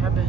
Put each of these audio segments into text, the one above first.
cabin.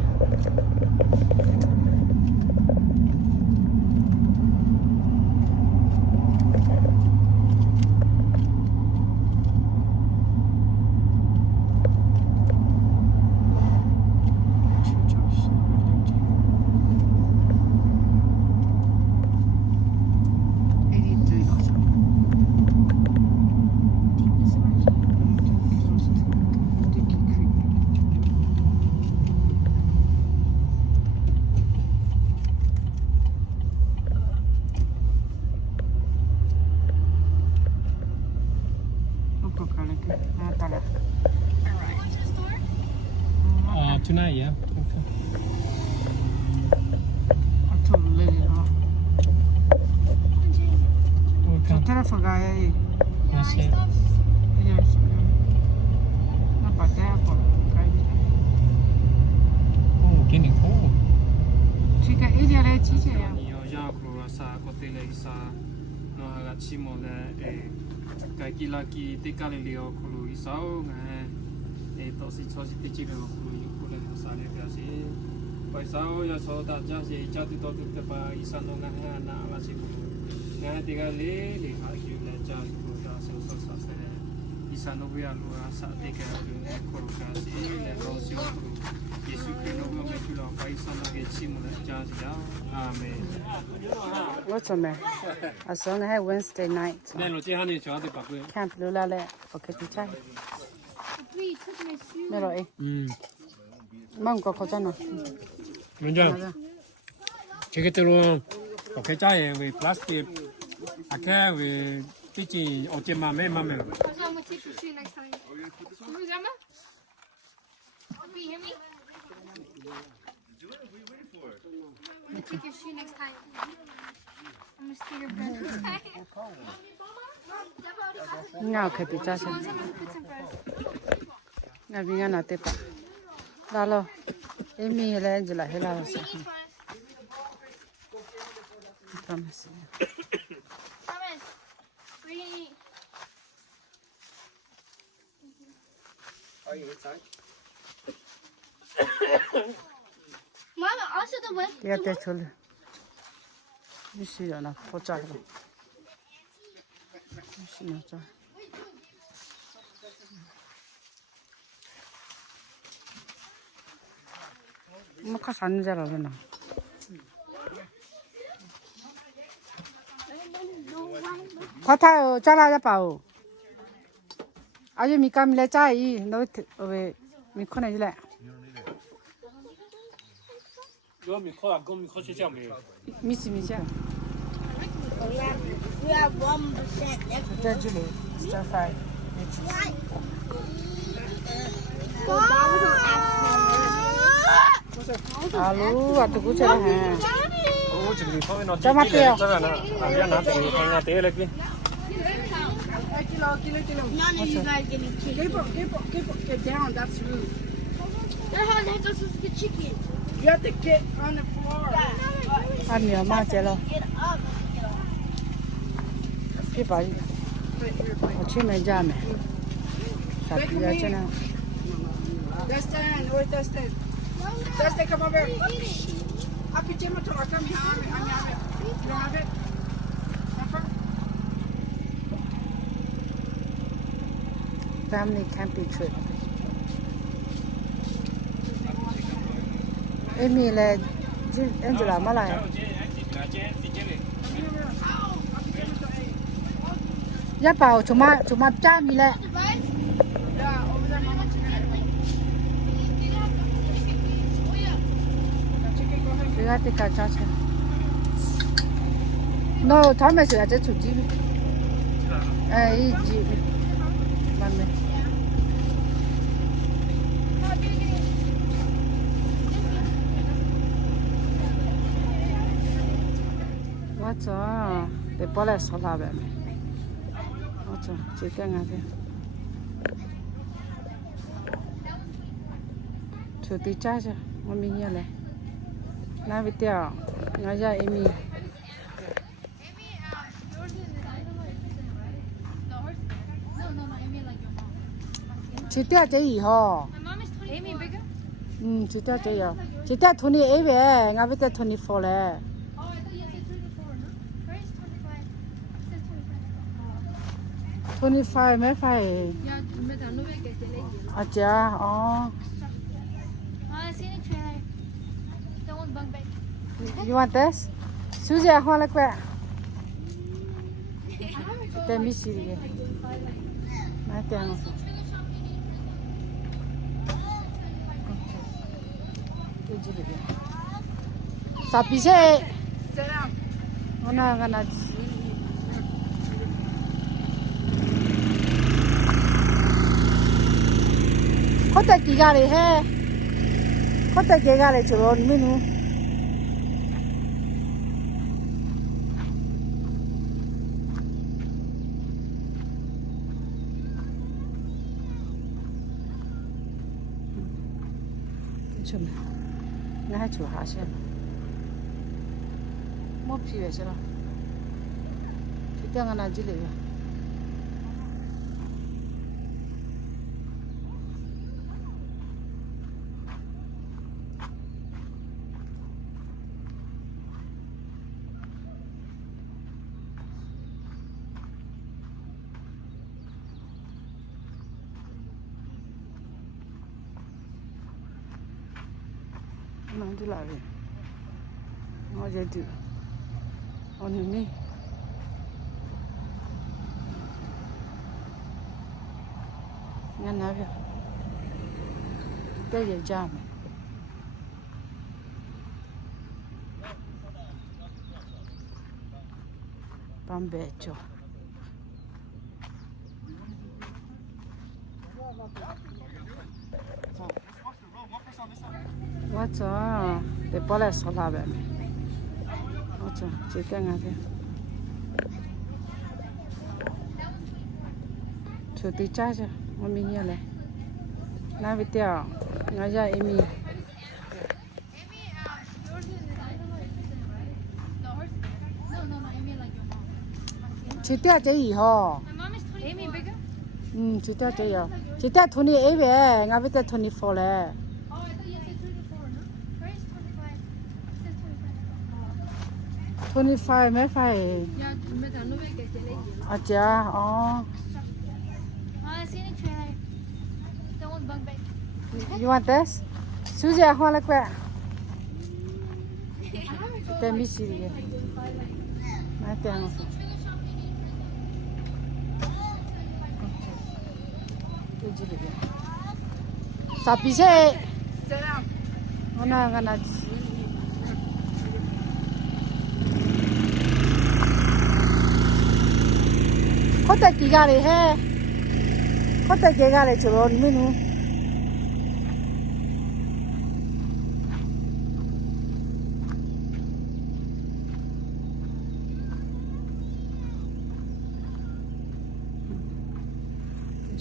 Tonight, yeah. Okay. I told Lily, Okay. telephone guy. That's it. Yes. Not about that, but Oh, getting cold. she got 80 at each. Io già con sa cotele sa no aga chimo le kai kila ki te kale leo kulu isao nga to si cho si te chi lo kulu kulu sa le ga si pai sao ya so da ja si cha ti to te pa isano nga na ala si kulu nga te ga le ha ki le cha kulu da so sa se isano ya lo sa te ga le kulu ga si le ro si kulu Yesu Cristo no me kilo pai sana ke chimo le ja ya amen. What's on there? I saw I had Wednesday night. Ne lo ti hani cha de pa kwe. Camp Lula le. Okay, tu chai. Mero eh. Mang ko ko no. Menja. Cheke te lo okay cha ye we plastic aka we tichi o che ma me. I'm gonna take your shoe next time. Who's Emma? Can you hear me? I'm gonna take your shoe next time. I'm gonna steal your bread next time. Ngao ke tu chai. Na vinga na te pa. Dalo. Emi le Angela hela sa. Promise. Thomas, we're gonna eat. Are you inside? Mama, also the one. Ya te chole. Ni si na po chai lo. Ni si na chai. Mo ka san ja lo na. Có thao cho la ra bảo. Ai giờ mình cầm lấy trái nó về mình không này lại. Yo mi kho go mi kho che cha me. Mi xí mi xí. We have 1% left. Đây chú lệ, stir fry. Alo, à tụi cô chơi hả? Oh, chỉ vì kho nó Cho mắt tiêu. cho là à na te kho na te le ki. None of you guys give me chicken. Get down, that's rude. That's how they go to the chicken. You have to get on the floor. Ăn nhiều mà chơi lo. Get up. Cái bài. Ở trên này ra mày. Sạch ra cho nào. Dustin, where's Dustin? Dustin, come over here. Up your gym tour. Come here. You don't have it? Pepper? Family camping trip. Amy là Angela mà lại. Giá bảo chúng mà cha mi lại. Yeah, over there, Mama. Chicken, go ahead. Cái gà thì cả cha cha. No, thằng mày sửa cho chủ gì? Ý gì? Mà mày. 맞아. 내 뻘에 서라베. 맞아. 지경하게. 저기 짜자. 어미냐래. 나 비티야. 나자 이미. 지티야 제이 호. My mom is 24. Amy bigger? chỉ ta chơi à chỉ ta 28 về ngã với ta 24 lệ Oh, I thought you said 24, no? Where is 25? It says 25. 25 mấy phải Yeah, but I know where get the lady. à cha Oh, I seen a trailer. That one bunk bag. you want this Susie hoa lại quẹ tên mi xì đi nãy tên không cái gì vậy sao bị thế nó là có thể kỹ ra đấy he có thể kỹ ra đấy chứ rồi mình 좀 나 주 하셔 뭐 필요해서 주장은 안 지래요 Nanti lagi, mau jadi, on ini, ngan apa? Dia jam, pambecho. What's up? The police are laughing. What's up? Chicken again. Chú tí cha chứ, mà mình nhiều này. Nào bị tiêu, ngã ra Amy. Amy, yours is, I don't know if it's in, right? The horse? No, Amy like your mom. Chị tiêu chơi gì hả? My mom is 24. Amy bigger? Chị tiêu chơi à? Chị tiêu 28 về, ngã với ta 24 lệ. Oh, I thought you said 24, no? Where is 25? It says 25. 25 mấy phải Yeah, but I know where get the lady. à cha Oh, I seen a trailer. That one bunk bag. you want this Susie hoa lại quẹ tên mi xì đi nãy tên không cái gì vậy sao bị thế nó là có thể kỹ ra đấy he có thể kỹ ra đấy chứ rồi mình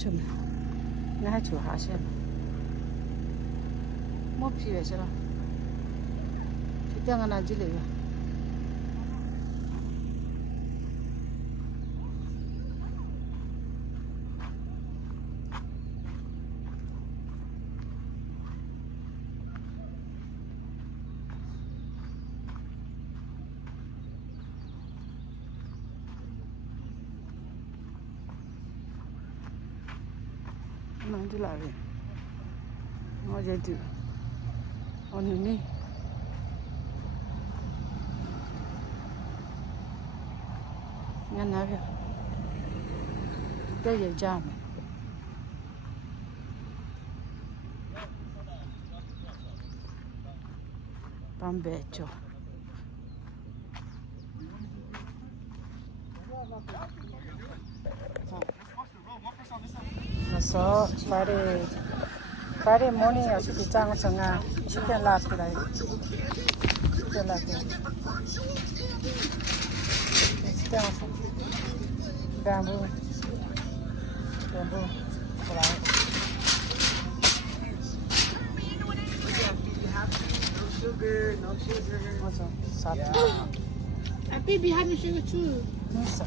좀 나 주 하셔 뭐 필요해서 주장은 안 지래요 nanti lagi mau jadi on ini ngan apa dia jam pambecho so Friday morning I should be down somewhere. Chicken lap today. Chicken lap. It's down. Bamboo. Right. No sugar. What's up? Salt. I think we having sugar too. Yes.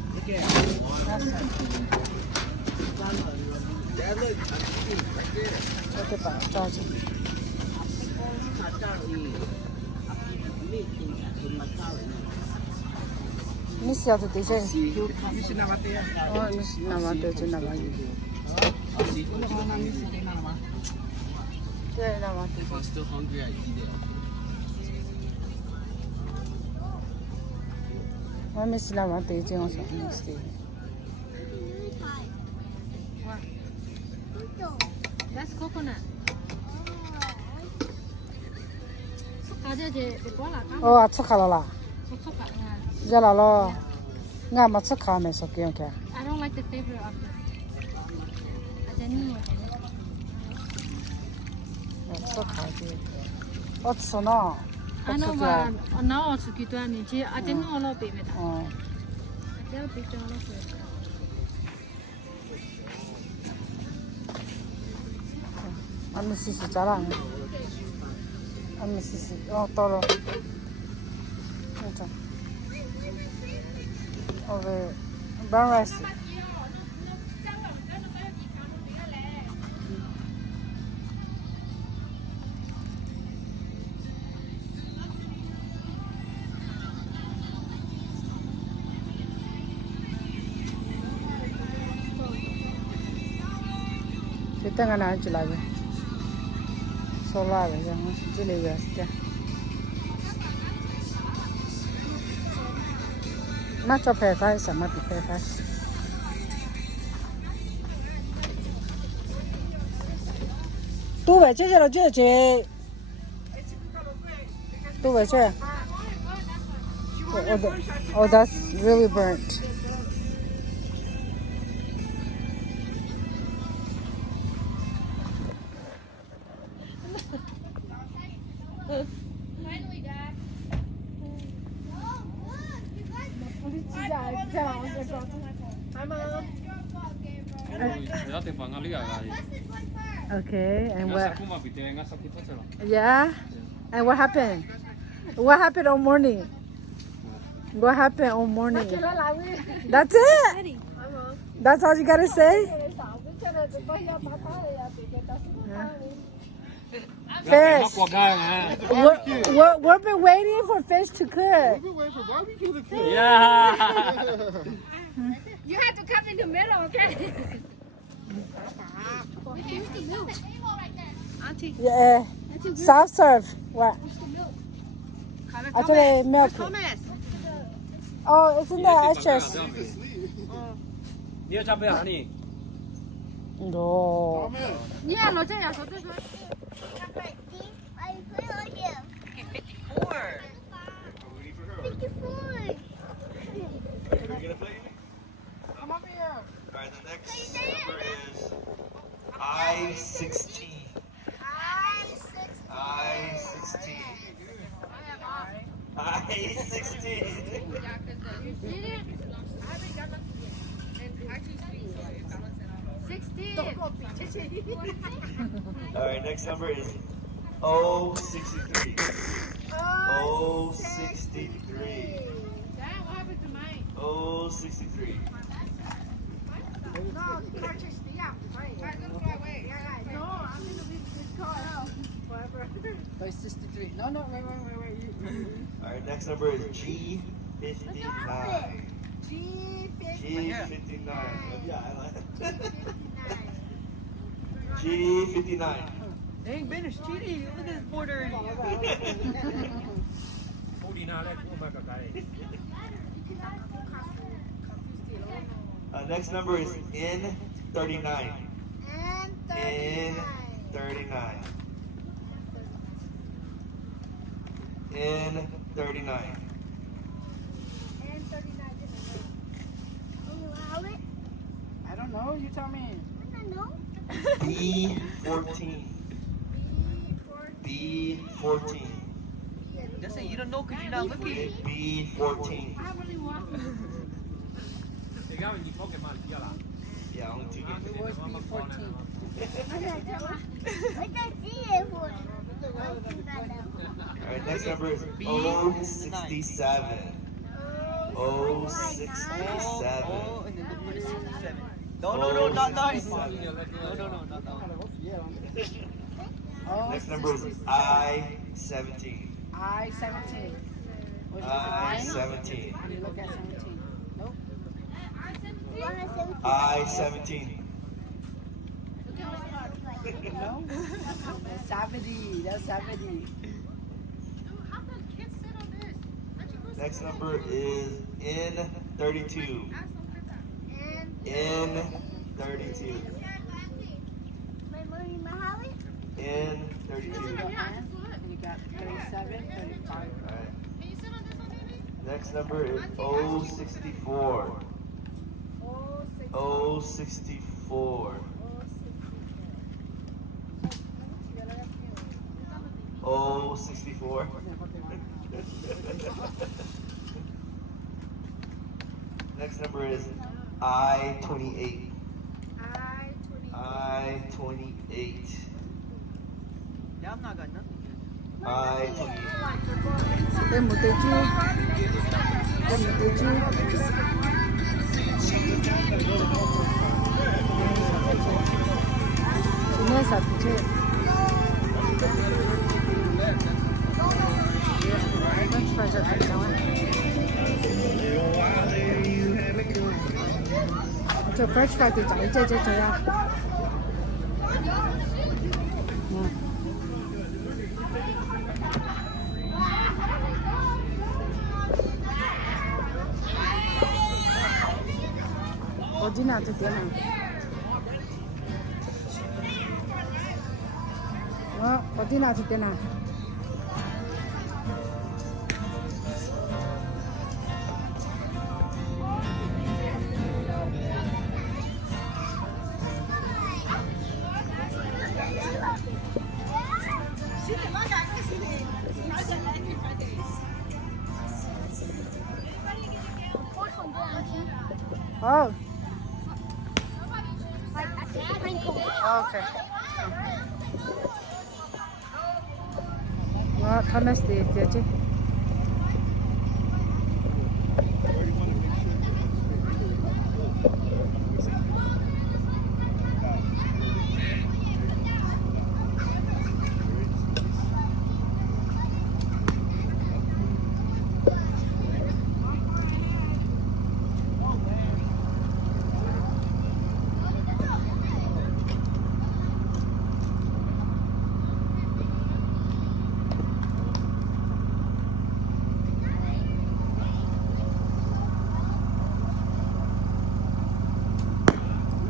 Dad, look, I'm eating right there. What about Georgia? Miss ya tu je. Misi nama tu ya. Oh, miss nama tu je nama ni. Mana misi tu nama? Je nama tu. If I'm still hungry, I eat it. Oh, miss nama tu je orang sok miss. That's coconut. Ada je bola kan? Oh, aku kalau lah. Suka kan? Jalan lo. Nggak macam kau mesok yang kaya. I don't like the flavor of this. Ada ni. Macam kau je. Oh, sana. Ano ba? Ano suki tu ani? Je ada ni orang pe meta. Oh. Ada pe tu orang pe. Anu sisi jalan. Anu sisi. Oh, tolo. Macam. Oh, brown rice. Kita nggak nak jual lagi. Solar yang jual lagi. Not cho phê phái, sao mà bị phê phái? Tu về chơi rồi chơi chơi. Tu về chơi. Oh, that's really burnt. Okay, and what? Yeah, and what happened? What happened on morning? What happened on morning? That's it? That's all you gotta say? Fish. We've been waiting for fish to cook. We've been waiting for barbecue to cook. Yeah. You have to come in the middle, okay? Auntie, Yeah. Soft serve. What? Actually, milk. Oh, it's in the extras. Ni ada apa ni? No. Ni alo je ya so tu. 54. Come over here. Alright, the next number is I-16. I-16. I-16. Alright, next number is O-63. O-63. O-63. No, purchase the app. Right. No, I'm gonna leave this car out forever. By 63. No, wait. Alright, next number is G-59. G-59. Yeah, I like it. G-59. They ain't finished cheating. Look at this border. Next number is N39. N39. N39. I don't know. You tell me. B14. B14. Just say you don't know because you're not looking. B14. Yeah, only two games. It was B14. Alright, next number is O67. O67. No, not nice. No, not nice. Next number is I-17. I-17. I-17. You look at 17. Nope. I-17. No? That's 70. That's 70. Next number is N32. N32. N32. And you got 37, 35. Alright. Next number is O64. O64. O64. Next number is I-28. I-28. I-28. Em một tí chưa? Em một tí chưa? Chị nói sao chị chơi? 저 French fry thì chạy chơi à? 어디 놔도 되나? 어디 놔도 되나? Oh. Okay. Well, Thomas did you?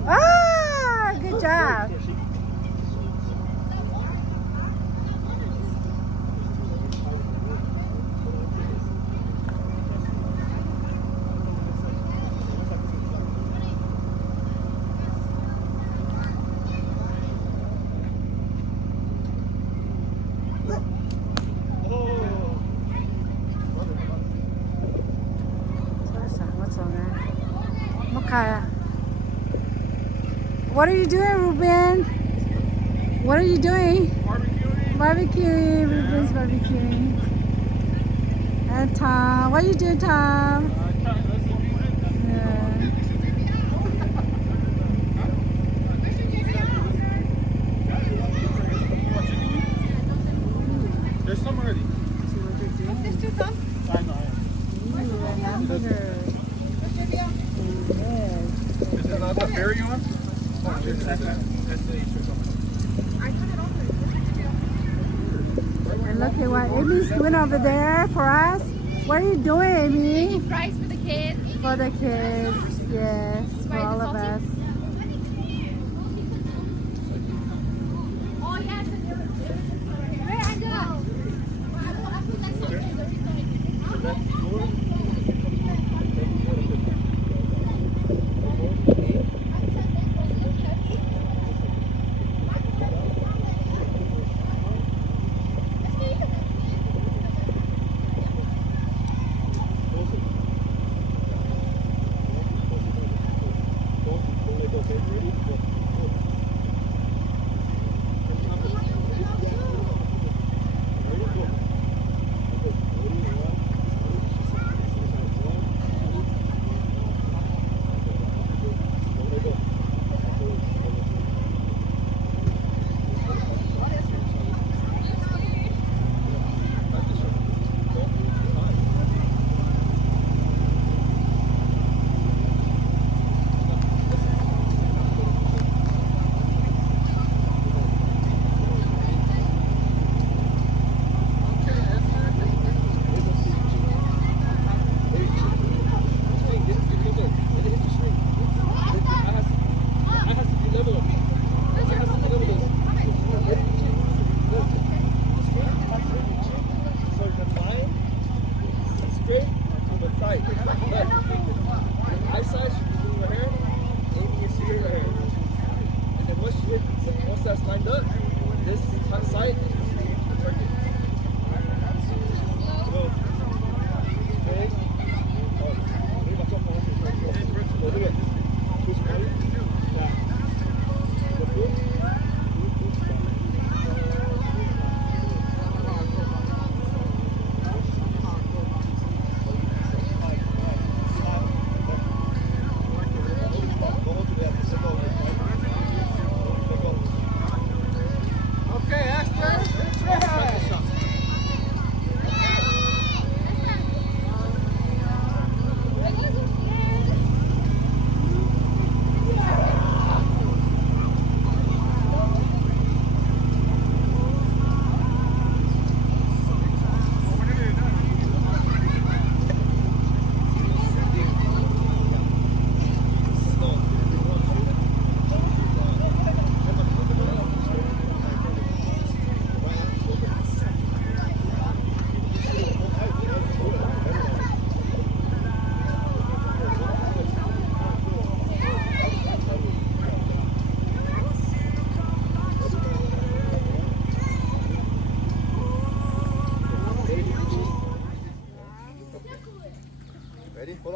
Ah, good job. What's on that? Makaya. What are you doing, Ruben? What are you doing? Barbecuing. Ruben's barbecuing. And Tom. What are you doing, Tom? Yeah. There's some already. There's two thumbs. I know. Ooh, a hamburger. Yes. Is it not the ferry on? And look at what Amy's doing over there for us. What are you doing, Amy? Fries for the kids. For the kids, yes, for all of us. Oh, yes. Where I go?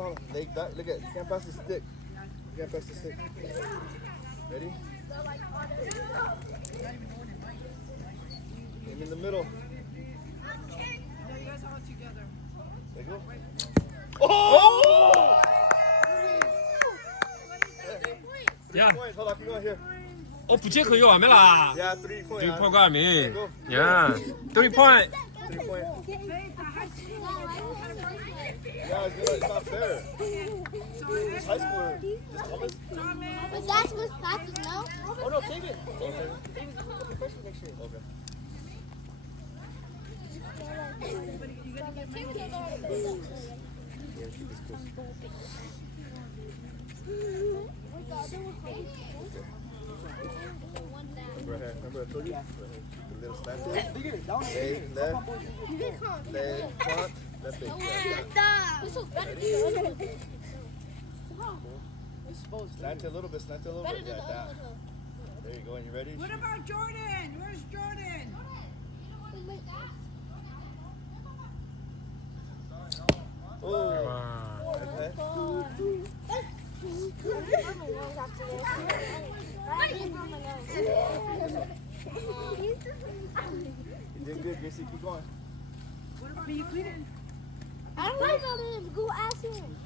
hold on. Leg back. Look at it. You can't pass the stick. You can't pass the stick. Ready? Aim in the middle. No, you guys all together. There you go. Oh! Yeah. 3 points. Hold on, keep going here. 不接可以玩没啦 Yeah, 3 points. 3 point 个名 Yeah 3 point 3 points. Yeah, it's not fair. It's high school. Just Thomas. But that's what's fastest, no? Oh no, take it. Okay. Okay. Right here. Remember I told you? Right here. The little slant to it. Leg, left. Leg, front. Left leg. Slant it a little bit. Slant it a little bit. Yeah, that. There you go. And you ready? What about Jordan? Where's Jordan? Oh. Okay. You did good, Gracie. Keep going. What about Jordan? I don't know about him. Go ask him.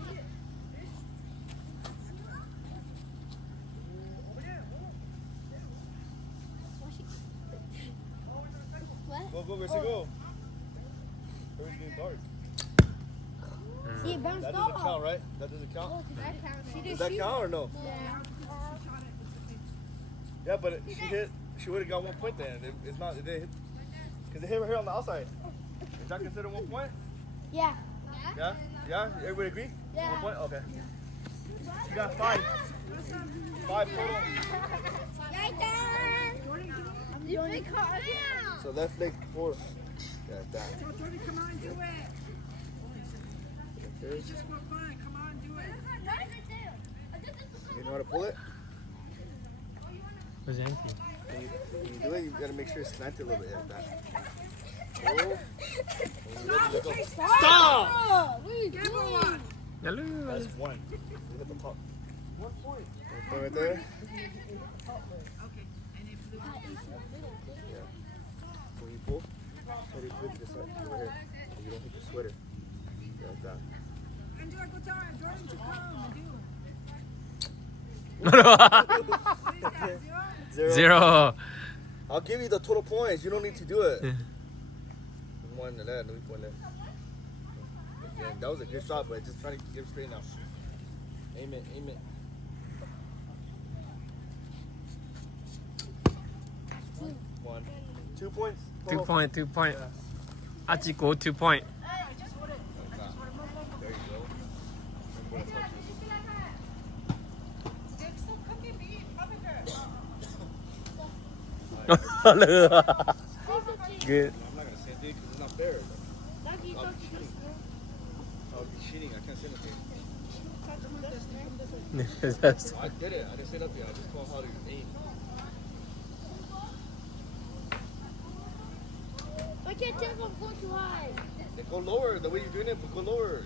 Go, Gracie, go. Everything's getting dark. See, it bounced That doesn't off. count, right? That doesn't count? That counts. Does that count or no? Yeah. Yeah, but she would have got 1 point then. It's not, it didn't hit. Because it hit here on the outside. Is that considered 1 point? Yeah. Yeah? Yeah? Everybody agree? Yeah. 1 point? Okay. You got 5. 5 total. Right there. So left leg forward. Yeah, that. So Jordan, come on, do it. It's just for fun. Come on, do it. You know how to pull it? Where's Yankee? When you do it, you gotta make sure it's slanted a little bit like that. Oh. Stop! Give her one. That's 1. You hit the top. 1 point. Right there. Okay. And if Yeah. When you pull, try to flip this side. Go ahead. You don't hit your sweater. Like that. and do it, go tell him, Jordan, to come and do it. 0 I'll give you the total points. You don't need to do it. 1 to that, 1 point left. Yeah, that was a good shot, but just try to get it straight now. Aim it, aim it. 1. 2 points. 2 total. point 2 point あっちgo 2 point There you go. Good I'm not gonna say anything because it's not fair. I'll be cheating. I can't say anything. I did it. I didn't say nothing. I just told how to aim. I can't tell if I'm going too high. Then go lower. The way you're doing it, but go lower.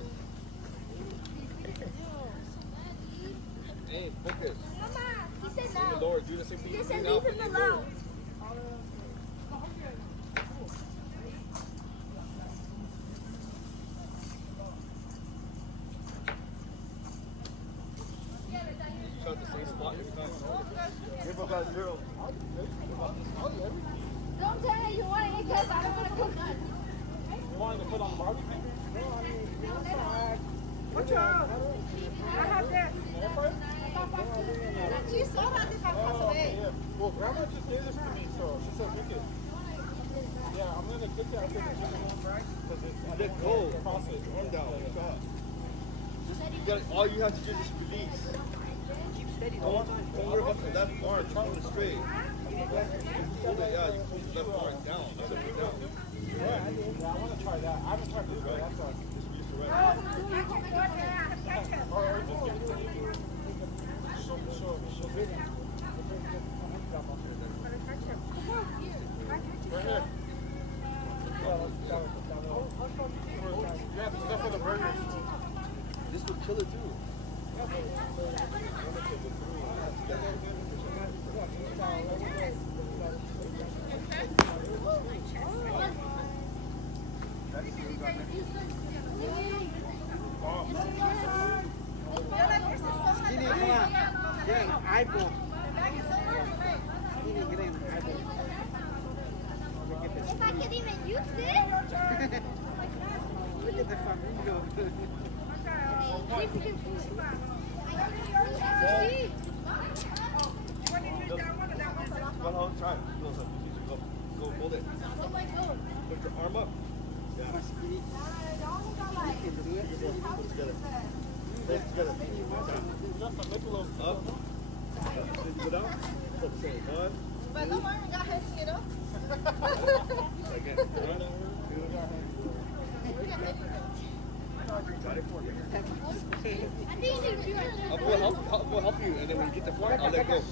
Aim. Focus. Mama, he said Aim no. lower. Do the same thing He you said do now, leave but him aim alone. lower. You shot the same spot every time. Give about 0. Don't tell me you want to eat this. I don't want to cook none. You wanted to put on the barbecue? Watch out. I have this. You saw that this Yeah. Well, Grandma just gave this to me, so she said we could. Yeah, I'm gonna cook that after the chicken one, right? Because it's Let go. Toss it. Arm down. Shot. All you have to do is just release. Don't worry about the left arm. Just hold it straight. Hold it, yeah. You pull the left arm down. That's it, down. Yeah, I want to try that. I haven't tried this, but that's a. Just release the right. Or just give it to you. Show video. Right here. Yeah, the stuff for the burgers. This would chiller too. Skinny, come on. Get an eyeball. Skinny, get an eyeball. If I could even use this. Look at the flamingo. Go home, try it. Go, hold it. Put your arm up. Yeah. Put it together. Legs together. Lift a little up. Then you go down. Flip the same. 1, 2. Again. 1, 2. I'll go help you, and then when you get the point, I'll let go.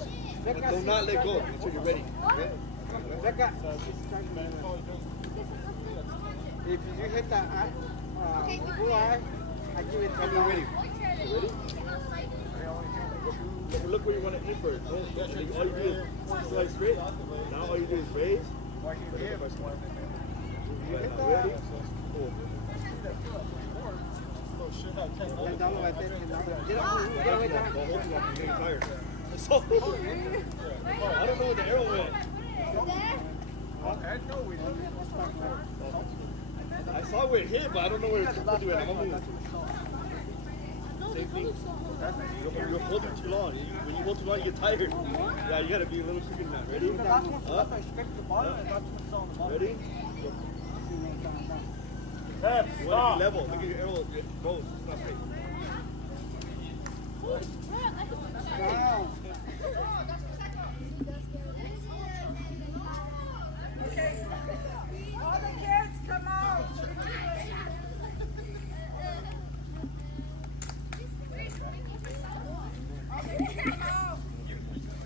But do not let go until you're ready. Okay? Becca. If you hit that bullseye, I give it Tell me you're ready. You ready? Look where you want to aim first. All you do is slide straight. Now all you do is raise. Ready? Cool. So, I don't know where the arrow went. I saw where it hit, but I don't know where it's supposed to. I'm moving. Same thing. You're holding too long. When you hold too long, you get tired. Yeah, you gotta be a little quicker than that. Ready? Up. Ready? You wanna be level. Look at your arrow. It goes. It's not straight. Okay. All the kids, come out.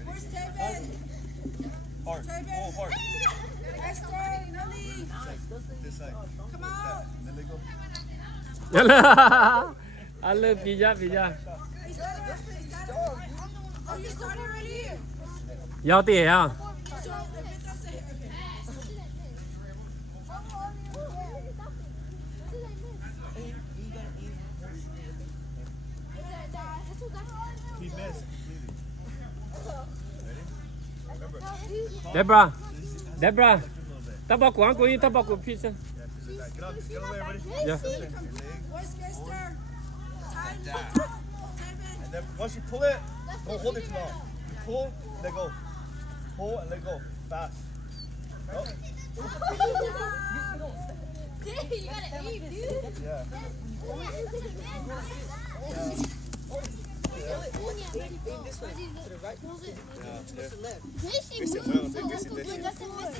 Where's David? Hard. Pull hard. Esther, Lily. This side. Come out. Then let go. Alle pija. Oh, you started already? Giao tiền à? So, if it doesn't hit, He missed. Deborah. Tao bảo quán của anh, tao bảo của pizza. Get away, ready? Yeah. where's Esther? And then once you pull it, don't hold it too long. You pull, let go. Pull and let go. Fast. Oh. You gotta aim, dude. Yeah.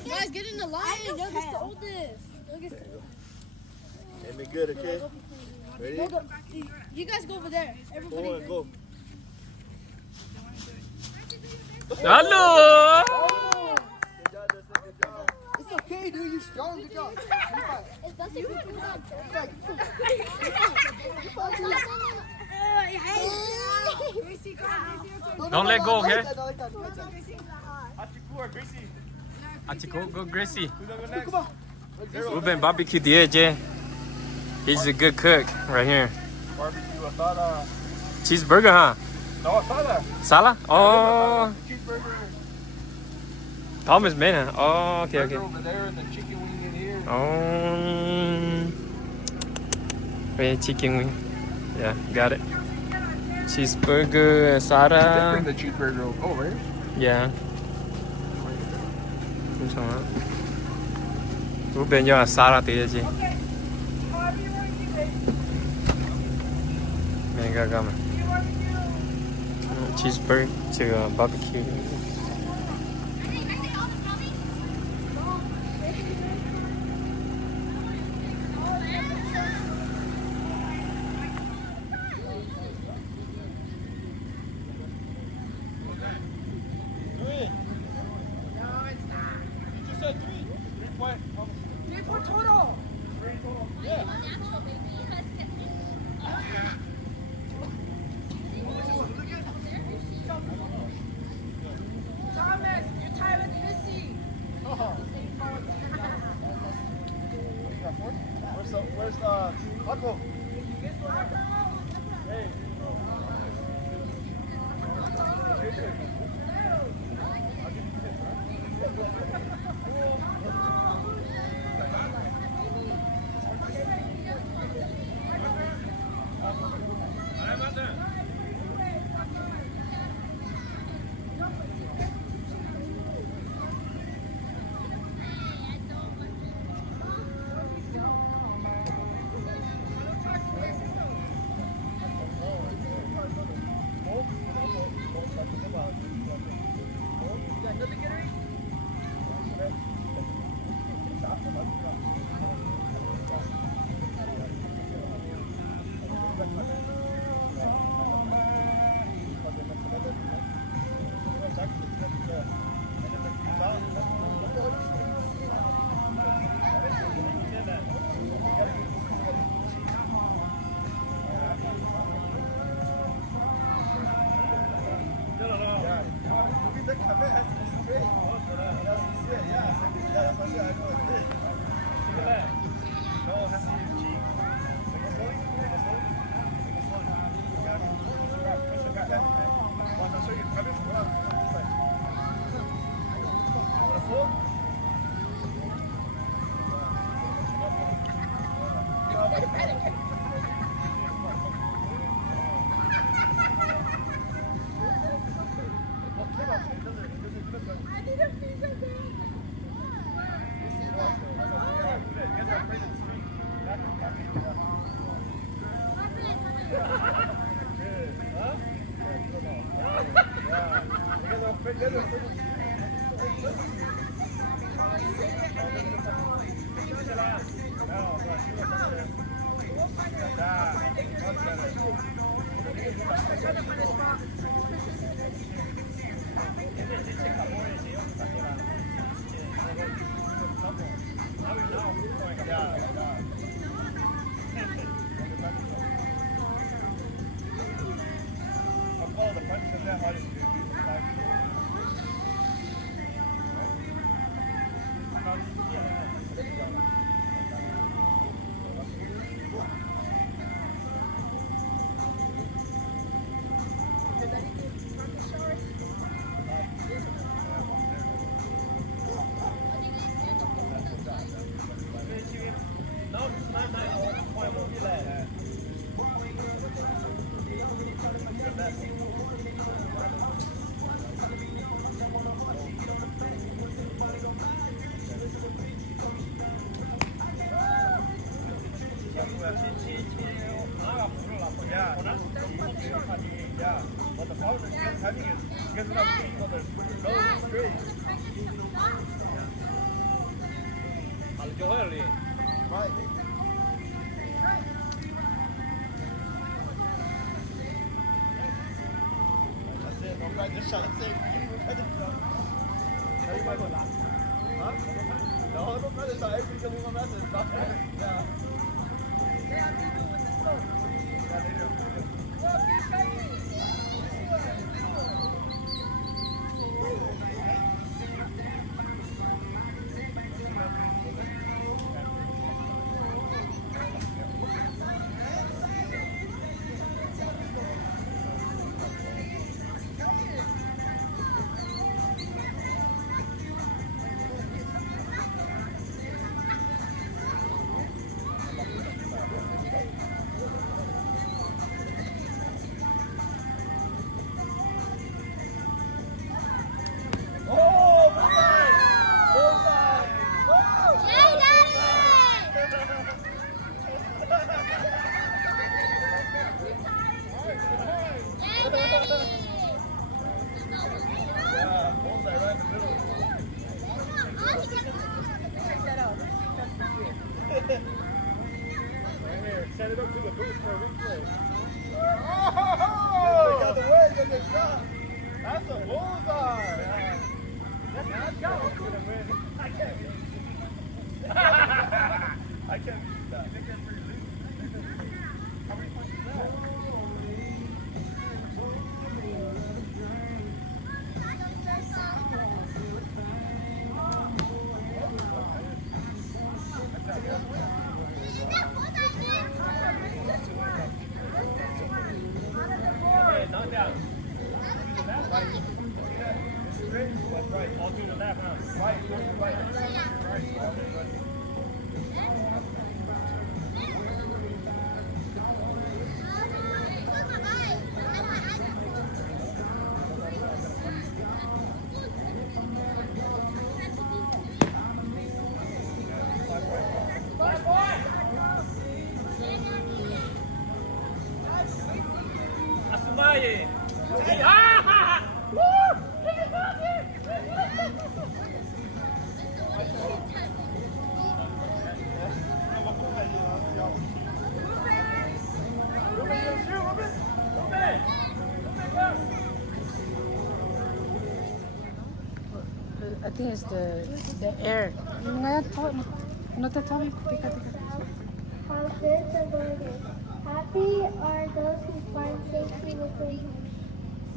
Guys, get in the line. Y'all just hold this. Aim it good, okay? Ready? You guys go over there. Everybody. Pull and go. Hello. Good job, Dustin. Good job. It's okay, dude. You're strong. Good job. Don't let go, okay? Achiku or Gracie? Achiko, go Gracie. Who's gonna go next? Ruben barbecue DJ. He's a good cook right here. Barbecue asada. Cheeseburger, huh? No, asada. Sala? Oh, Cheeseburger. Thomas man. Oh, okay. Burger over there and the chicken wing in here. Wait, chicken wing. Yeah, got it. Cheeseburger, asada. Bring the cheeseburger over here. Yeah. 괜찮아. Ruben 요 asada 돼야지. 내가 가면. Cheeseburger, 지금 barbecue. Thomas, you're tired of missing. Where's Marco? Hey. Just shot. That's it. Huh? No, don't try this out. Everybody can move on that. Stop it. Yeah. Yeah, they do. Set it up to the booth for a replay. Oh! Got the way, got the shot. That's a bullseye. That's a shot. Who's gonna win? I can't beat that. I can't beat that. I think that's pretty loose. How many points is that? Knock down. Left, right. Straight, left, right. All to the left, huh? Right, left, right. Right, right. Asumaya. Ah! Woo! I think it's the air. No te tomes. How good the Lord is. Happy are those who find safety within him.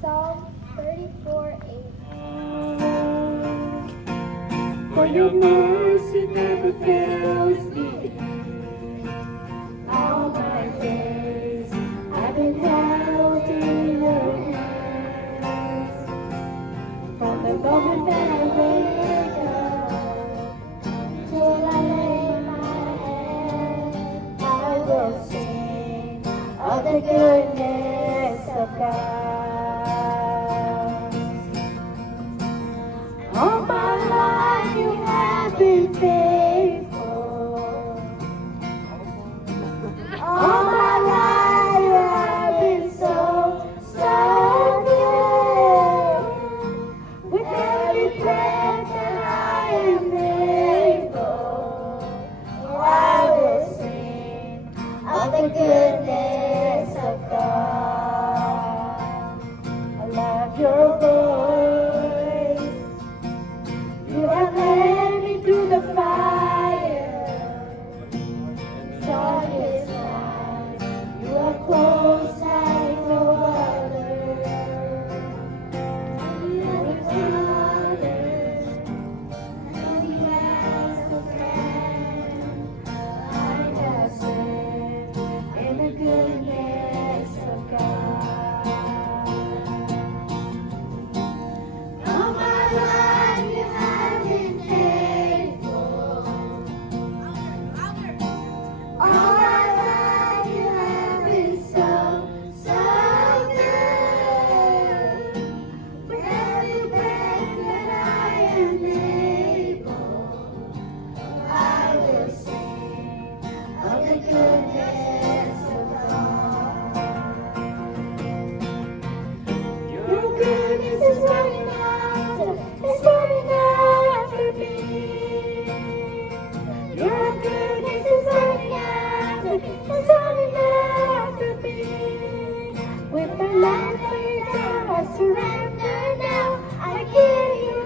Psalm 34:8. For your mercy never fails me. All my days I've been held in your hands. From the moment that I wake up till I lay my head, I will sing of the goodness of God. All my life you have been faithful. All my life you have been so, so good. With every breath that I am able, I will sing of the goodness of God. I love your voice. You have led me through the fire. Darkest night, you are close like no other. Like a father, and you as a friend. I have lived in the goodness of God. All my life you have been faithful. All my life you have been so, so good. With every breath that I am able, I will sing of the goodness of God. Your goodness is running after me. Your goodness is running after me. With my life laid down, I surrender now. I give you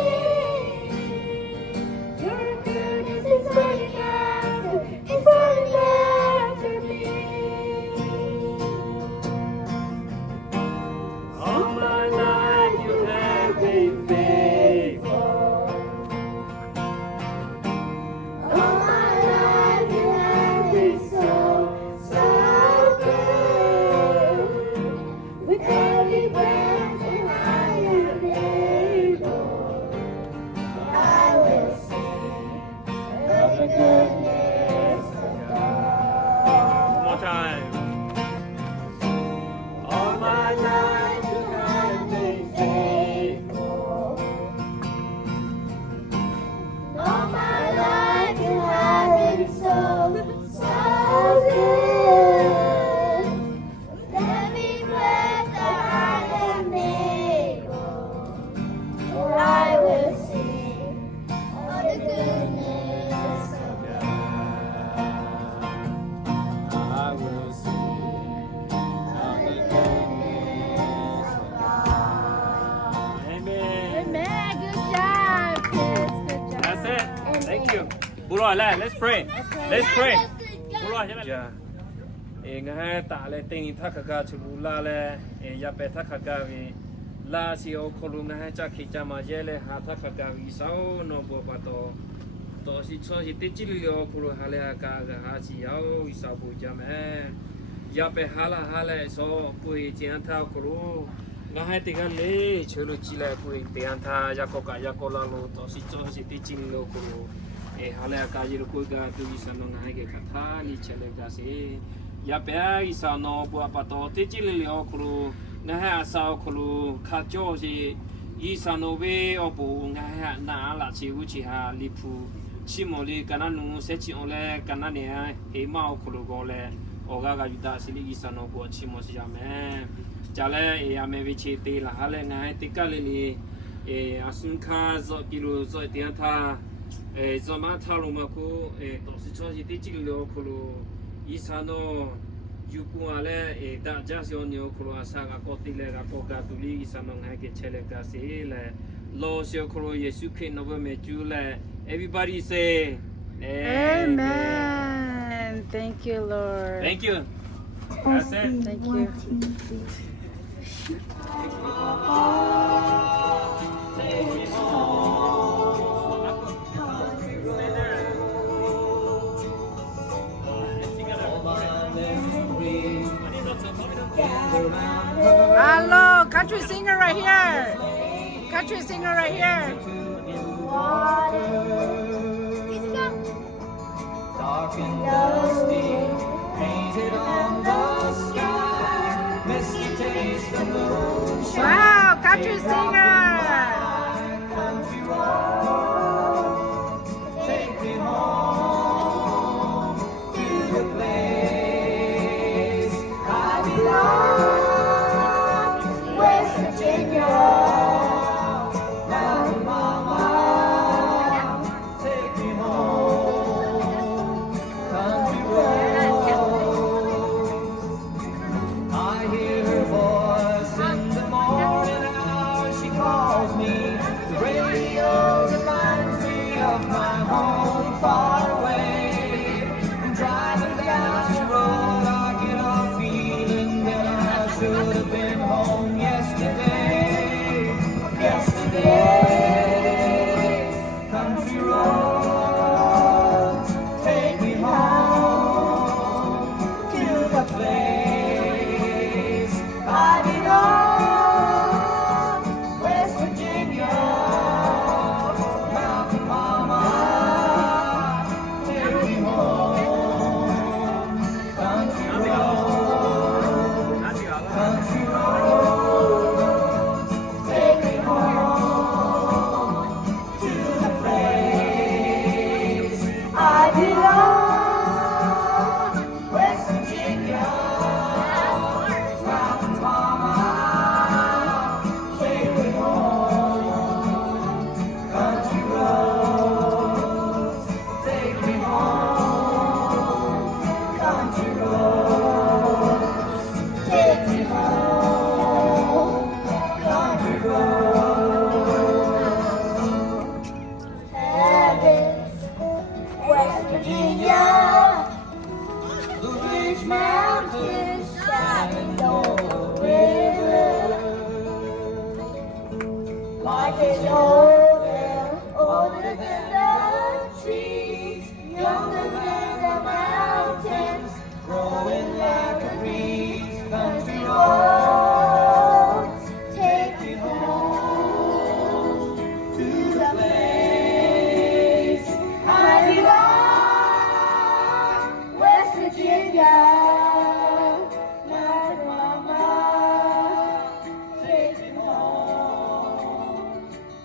everything. Your goodness is running after me. All my life you have been faithful. All my life you have been so, so good. With every breath that I am able, I will sing of the goodness of God. One more time. All my life you have been faithful. All my life you have been so, so good. With every breath that I am able, I will sing of the goodness of God. I will sing Of the goodness of God. Amen. Amen. Good job, kids. Good job. That's it. Thank you. บุรอยแล้ว let's pray. Let's pray. บุรอยใช่ไหมจ้ะงั้นตาเลยติงทักกะชูลาเลยอย่าไปทักกะวิลาสิโอคนลุงนะฮะจะขีดจะมาเยเลยหาทักกะวิสาวโนบัวปะโต to si cho si te chi lio ku lo hala ka ga ha chi yao isa bu ja me ya pe hala so ku i jian tha ku lo nga hai te ga le che lo chi la ku i te an tha ya ko la lo to si cho si te chi lo ku lo e hala ka ji lo ku ga tu isa no nga hai ke kha tha li che le ga se ya pe isa no bu pa to te chi lio ku lo nga hai sa ku lo kha cho si isa no ve o bu nga hai na la chi u chi ha li pu chi mo li kana nu se chi on le kana ne e ma o ku lo go le o ga ga yuta si li isa no bu chi mo si ya me ja le e ya me vi chi te la ha le nga hai te ka le ni e asun kha zo ki lo zo te tha e zo ma tha lo ma ku e to si cho si te chi lo ku lo isa no yuku ale e da ja si on yo ku lo asa ga ko ti le ga ko ga tu li isa no nga ke chele ga si le lo si ku lo yesu ke no me ju le everybody say Amen. Thank you, Lord. thank you. That's it. Thank you. Hello, country singer right here. Country singer right here. Dark and dusty, painted on the sky, misty taste of moonshine. Wow, country singer. Country road, take me home to the place I belong, West Virginia. Mountain mama, take me home, country roads. I hear her voice in the morning hours. She calls me. The radio reminds me of my home far away. I'm driving down the road. I get a feeling that I should have been home yesterday. Country roads, take me home to the place I belong, West Virginia, Mountain Mama, take me home, country roads, country roads, take me home to the place I belong, West Virginia, Mountain Mama, take me home, country roads, take me home, country roads, take me home, country roads. Heavens, West Virginia, Blue Ridge Mountains, shining on the river. Life is older, older than the trees, younger than the mountains, growing like a breeze. Country roads, take me home to the place I belong, West Virginia, Mountain Mama, take me home,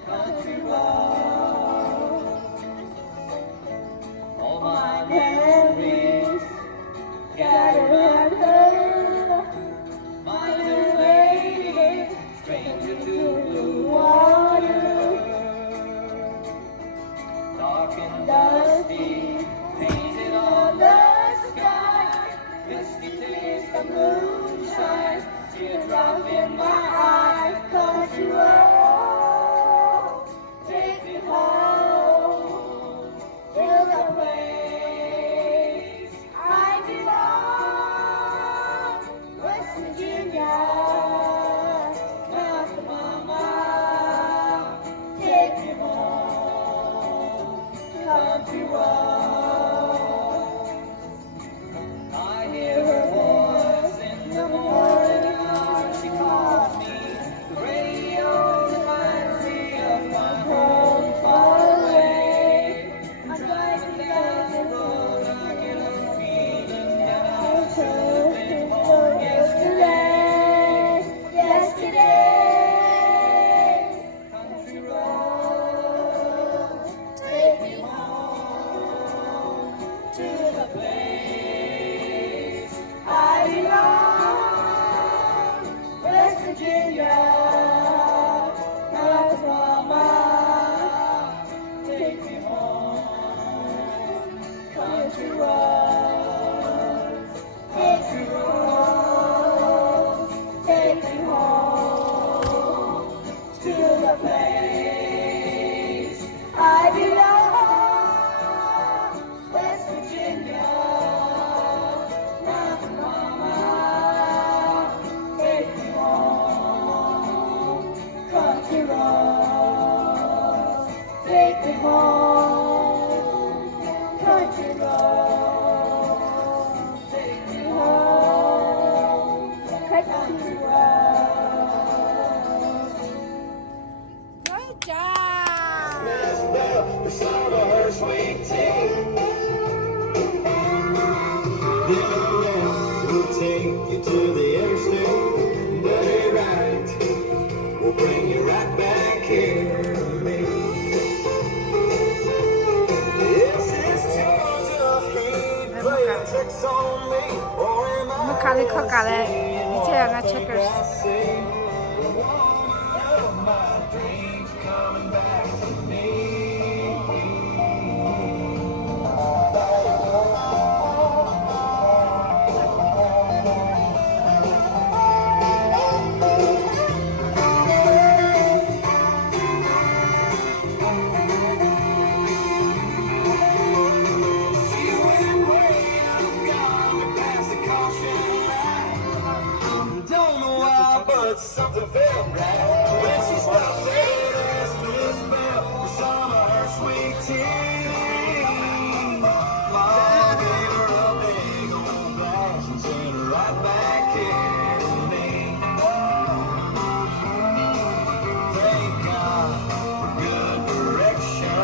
country roads. All my memories gather around her, my little lady, stranger to blue water. Dark and dusty, painted on the sky, misty taste of moonshine, teardrop in my eye. Country road, take me home to the place I belong, West Virginia, Mountain Mama, take me home, country country roads, country roads, take me home to the place I belong, West Virginia. Mountain Mama, take me home, country roads, take me home, country roads, take me home, country roads. Good job. The summer sweet tea. We'll take you to the interstate, dirty right. We'll bring you right back here to me. This is Georgia heat playing tricks on me. Or am I Mukali kokale. Ichaya nga checkers. my dreams coming back to me? Don't know why, but something felt right when she stopped there as this bell. The summer sweet tea. Mom gave her a big old blast and sent her right back here to me. Thank God for good direction.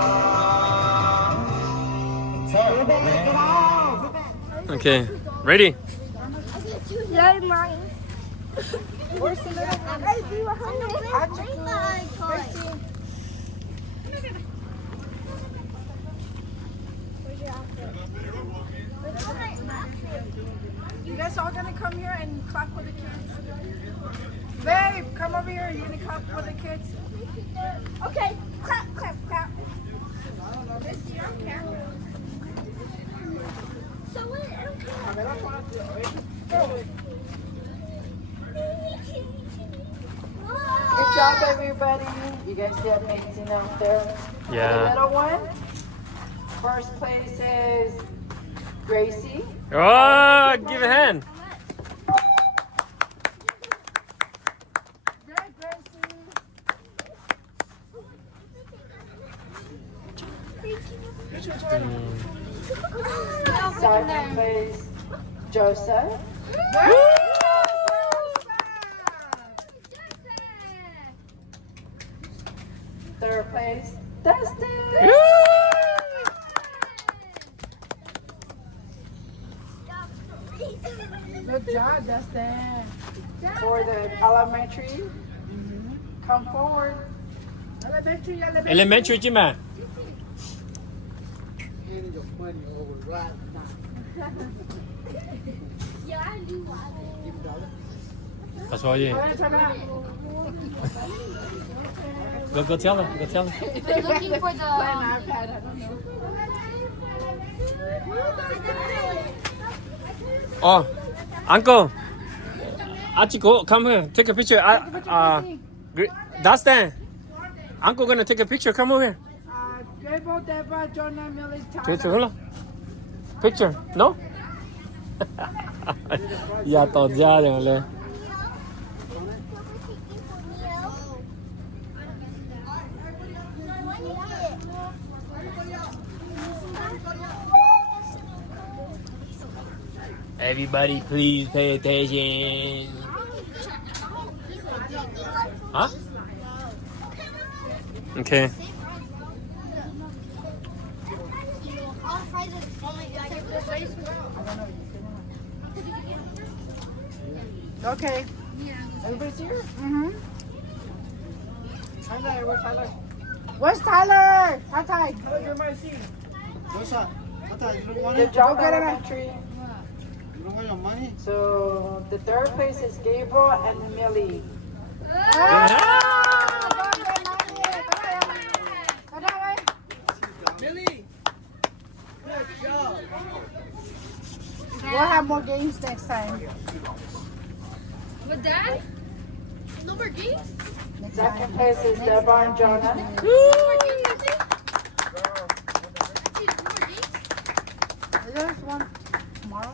Terrible, man. Okay, ready? Where's the little one? Hey, do you want You guys all gonna come here and clap for the kids? Babe, come over here. You gonna clap for the kids? Okay, clap, clap, clap. This you don't care. So what? I don't Good job, everybody. You guys did amazing out there. Yeah. The little one. First place is Gracie. Oh, give a hand. Good, Gracie. Second place, Joseph. Third place, Dustin. Good job, Dustin. For the elementary, come forward. Elementary, elementary. Elementary 啫嘛。 我所以，go tell her, go tell her. We're looking for the Oh, uncle, Achiko, come here, take a picture. Dustin, uncle gonna take a picture. Come over here. Gable, Deborah, Jonah, Millie, Picture, Tyler. hold on. Picture, no? Ya tỏ ra rồi lên. Everybody, please pay attention. Huh? Okay. Okay. Everybody's here? Mm-hmm. Tyler, where's Tyler? Where's Tyler? Hi, Ty. You're my seat. What's up? Good job, elementary. You don't want your money? So the third place is Gabriel and Millie. Billy! Good job. have more games next time. With Dad? No more games? Second place is Deborah and Jonah. There's one tomorrow.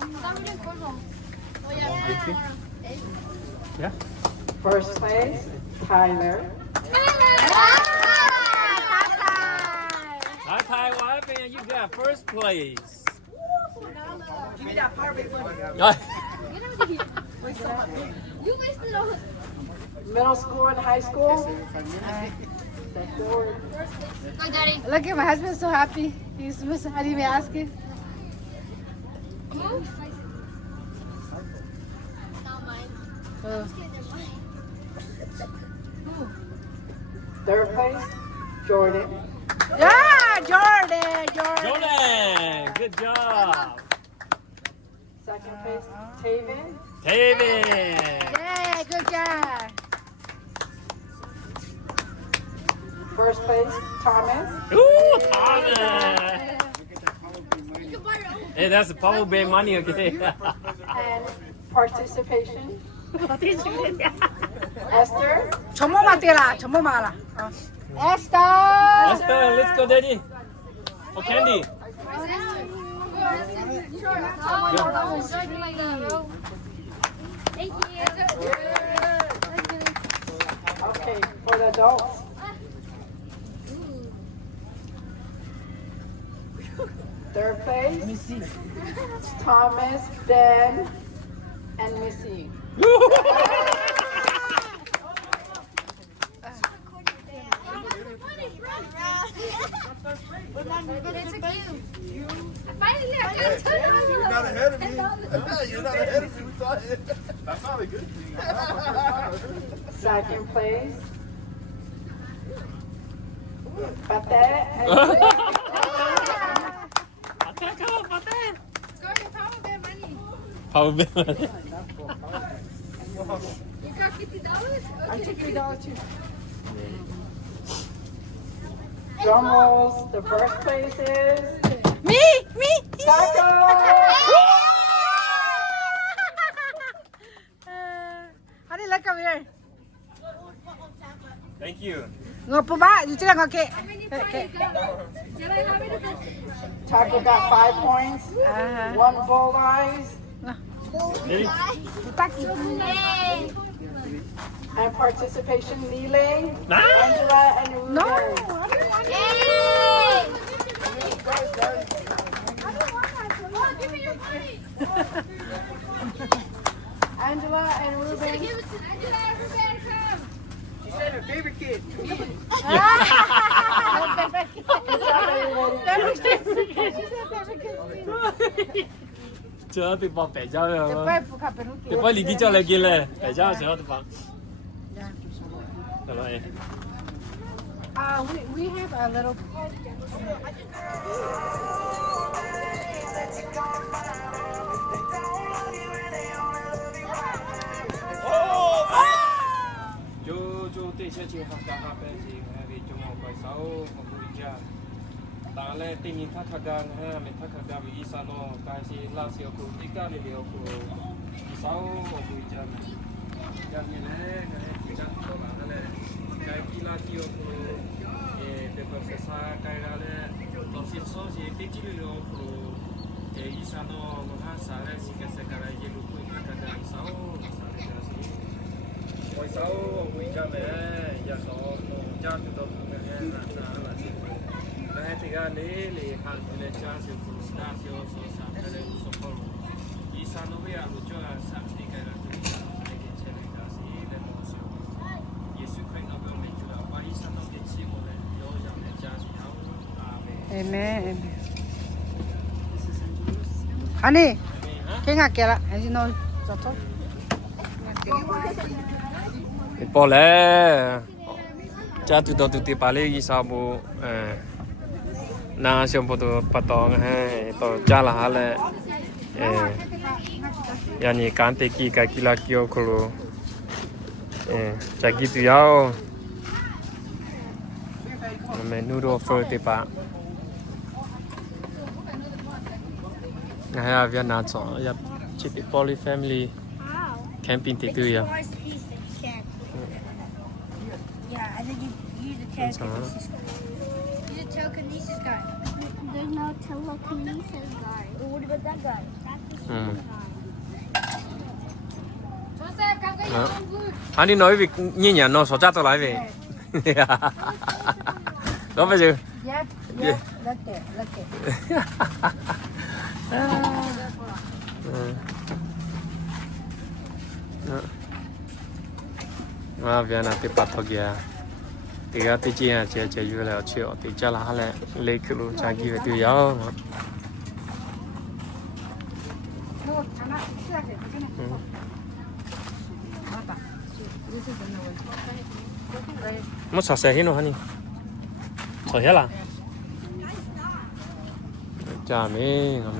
Yeah. First place, Tyler. Hi, Ty. What happened? You got first place. Give me that power big one. You wasted all. Middle school and high school. Go, Daddy. Look at my husband's so happy. He's missing. I didn't even ask him. Move. Oh. Third place, Jordan. Yeah, Jordan. Jordan, good job. Second place, Taven. David. Yeah, good job. First place, Thomas. Ooh, Thomas. Hey, that's the power bank money, okay? And participation, Esther. 전모만 떼라. 전모만 알아. Esther. Esther, let's go, Daddy. For candy. Thank you. Okay, for the adults. Third place, Thomas, Ben, and Missy. It's a cube. Finally, I got You're not ahead of me. You're not ahead of me. We thought it. That's not a good thing. Second place, Pate and Power bank money. You got $50? I'm taking $1 too. Drum rolls. The first place is Me. Taco. Honey, look over here. Thank you. Ngapa ba? You tidak ngake. How many points you got? Did I have it? Taco got 5 points. 1 bull eyes. And participation, Neely, Angela, and Ruben. No. Give me your money. Angela and Ruben. Give it to Angela. Everybody come. She said her favorite kid. Chờ thì bỏ bẻ cho rồi. Después busca peluque. Thì phải lý cho lại kia là bẻ cho chờ thì bỏ. Rồi. We have a little. Chú tê sẽ chỉ học cả học bên gì vì chúng học bài sáu học bùi cha. Ta lẽ tình hình thắt thắt gan ha mình thắt thắt gan vì sao nó cái gì lao siêu cụ tí cả thì liệu cụ sáu học bùi cha. Cái như này cái chắc đó là này cái kỹ năng tiêu cụ để có thể sa cái ra là tổ chức số gì tí chỉ liệu cụ ý sao nó một hai sáu là gì cái sẽ cái gì lúc cụ thắt thắt gan sáu sáu cái gì. Mỗi sáu buổi cha mẹ giờ số cha tụi tôi cũng là gì cái thì cái này là hàng lên cha siêu phụ đa siêu số sản cái này số phụ ý sao nó bây giờ lúc cho sản thì cái là cái cái chế này cái gì để mua siêu Giêsu Christ nó bên mình là và ý sao nó cái gì mà để vô giờ lên cha siêu Amen. Honey, cái ngạc kia là, anh nói cho tốt. bỏ lẽ cha tụi tôi tụi bà lấy cái sao bộ na xem bộ tụi bắt đầu hay tụi cha là hả yani can te ki cái kila kio kolo cha ki tụi nhau menu đồ phơi tụi bà hay là Việt Nam chọn Chiti Poly Family camping to do ya. Yeah, and then you use a telekinesis guy. Use a telekinesis guy. There's no telekinesis guy. Well, what about that guy? Anh đi nói việc như nhà nó sao chắc tôi lại về. Có phải chưa? Yep, yep. Look it, look it. À, bây giờ thì bắt đầu kìa. Thì cái tí chi là chơi vui là chịu. Thì chắc là lại lấy cái lũ trái kia từ gió. Mất sạch sẽ hết rồi hả? Sạch hết là? Chà mấy ngon.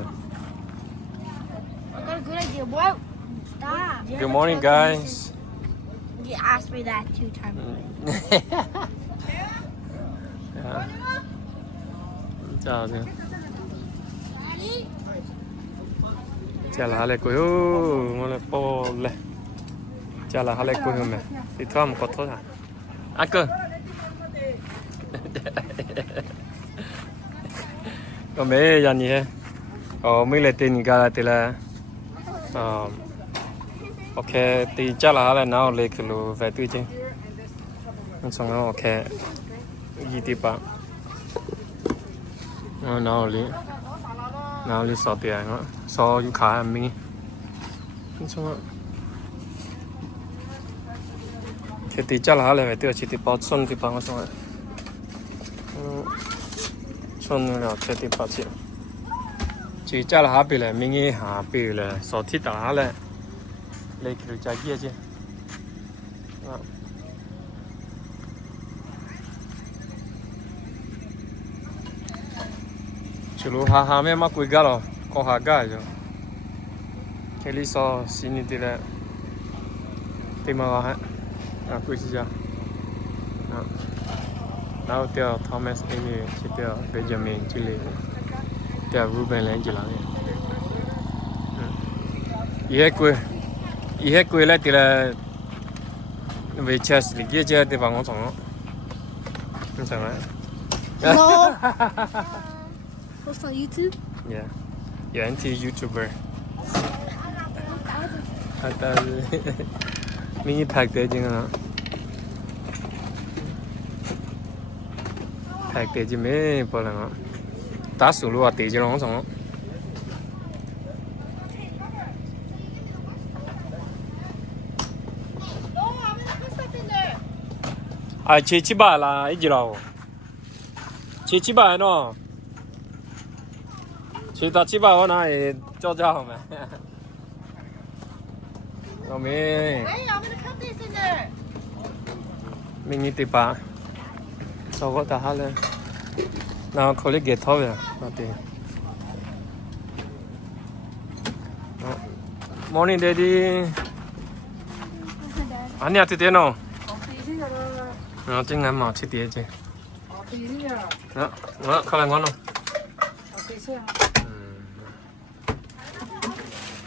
I got a good idea. What? Stop. Good morning, guys. You asked me that 2 times. Yeah. Chào nha. Chà là hale cô ngon là po le. Chà là hale cô mẹ. Thì thôi một thôi à. Ăn cơ. Có mấy giờ nhỉ? Mấy lời tin cả thì là ok thì chắc là hale nào lấy cái lô về tôi chứ. Xong rồi ok. Gì thì bạn. Nào lấy sọ tiền á. Sọ yêu khá mình. Xong rồi. thì chắc là lại phải tiêu chỉ thì bao xuân thì bao xong rồi xuân là thì bao nhiêu chỉ chắc là bị lại mình nghĩ bị lại số thịt đã lại lấy cái trái kia chứ chỉ lúc hà mấy mắc quỷ gà rồi có hà gà rồi cái lý do xin đi là tìm mà hả quỷ gì à nào tiêu Thomas Amy chỉ tiêu Benjamin chỉ lấy tiêu Ruben lấy chỉ lấy ý hết quỷ lại thì là về chess thì kia chơi thì vào ngón sống không sao đấy No. Post on YouTube? Yeah, anti-YouTuber. Mini pack 되지 나. pack 되지 매 벌랑. 다 술로 와 되지 롱 송. 아, 제치바라 이지라고. 제치바 너. 제다 치바 오나 쪼자오면. Rồi Hey, I'm gonna put this in there. mình đi tìm bà sau có ta hát lên nào có lấy ghét thôi à thì morning daddy anh nhà thì thế nào nó chính là màu chi tiết chứ đó đó không là ngon không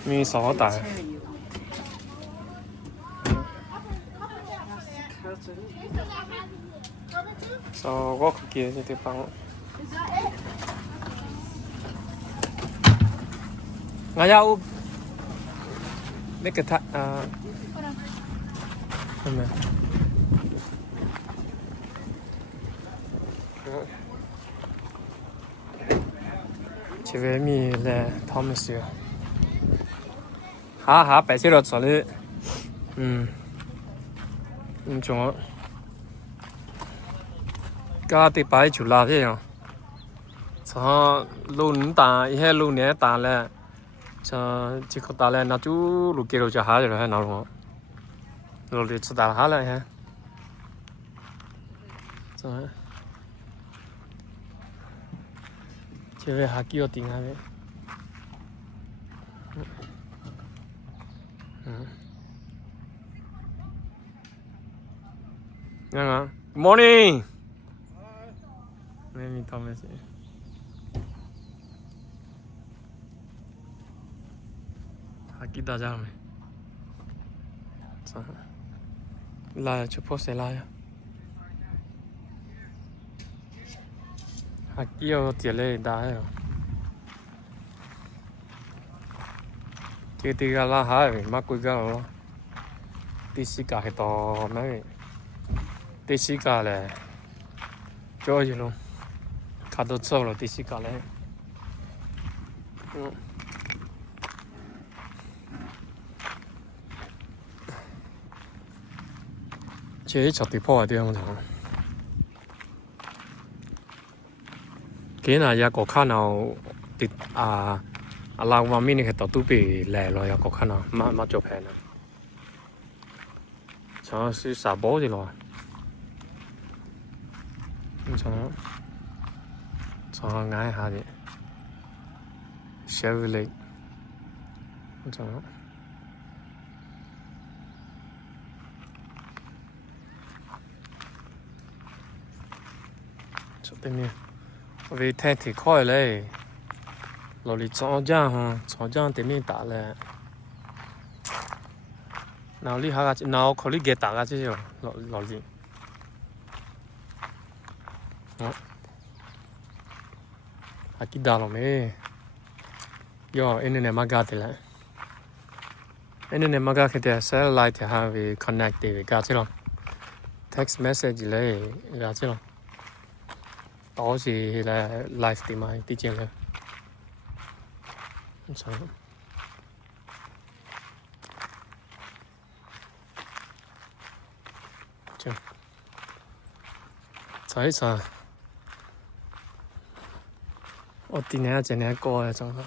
mình sáu tải so có kia như thế bằng ngay nhau mấy cái thằng không chỉ về mi là Thomas rồi hả bảy mươi rồi rồi đấy chúng cái thì phải chủ là thế nào, cho luôn ta, hay luôn nhé ta là, cho chỉ có ta là nó chú lúc kia rồi cho hái rồi hay nào không, rồi thì cho ta hái lại ha, rồi, chỉ về hái kia tiền hái vậy, nghe morning. Maybe Thomas. Aquí da ya me. La chupo se la ya. Aquí yo tiene da ya. Que diga la hai, ma kui ga lo. Tisi ka he to me. Tisi ka le. Cho you know. Ka do cho lo tisi ka le. chế chặt thì phô ở đây không thằng cái này ya có khả nào thì làm vào mình thì tao tu bị lẻ rồi ya có khả nào mà chụp hình này cho sự xả bố gì rồi cho ngay hà đi share với cho bên này vì thế thì khỏi lấy rồi đi chọn ra thì mình打了nào đi hà nào khỏi đi get打个这种老弟aquí da lo me yo en ne maga de la en ne maga ke de satellite ha we connect de ga chứ lo text message le ga chứ lo đó thì là live thì mai tí chuyện rồi sao chưa thấy sao ở tí này trên này coi xong rồi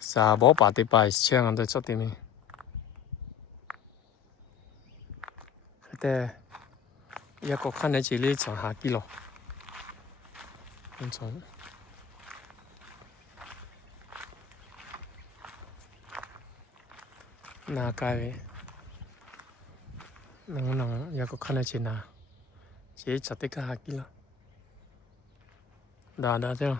sao bỏ bà tí bài chơi ăn được chút tí này cái ya có khả năng chỉ lấy chọn hạ kilo, không chọn, na cái, nong ya có khả năng chỉ na, chỉ chọn tới cái hạ kilo, đã thế rồi.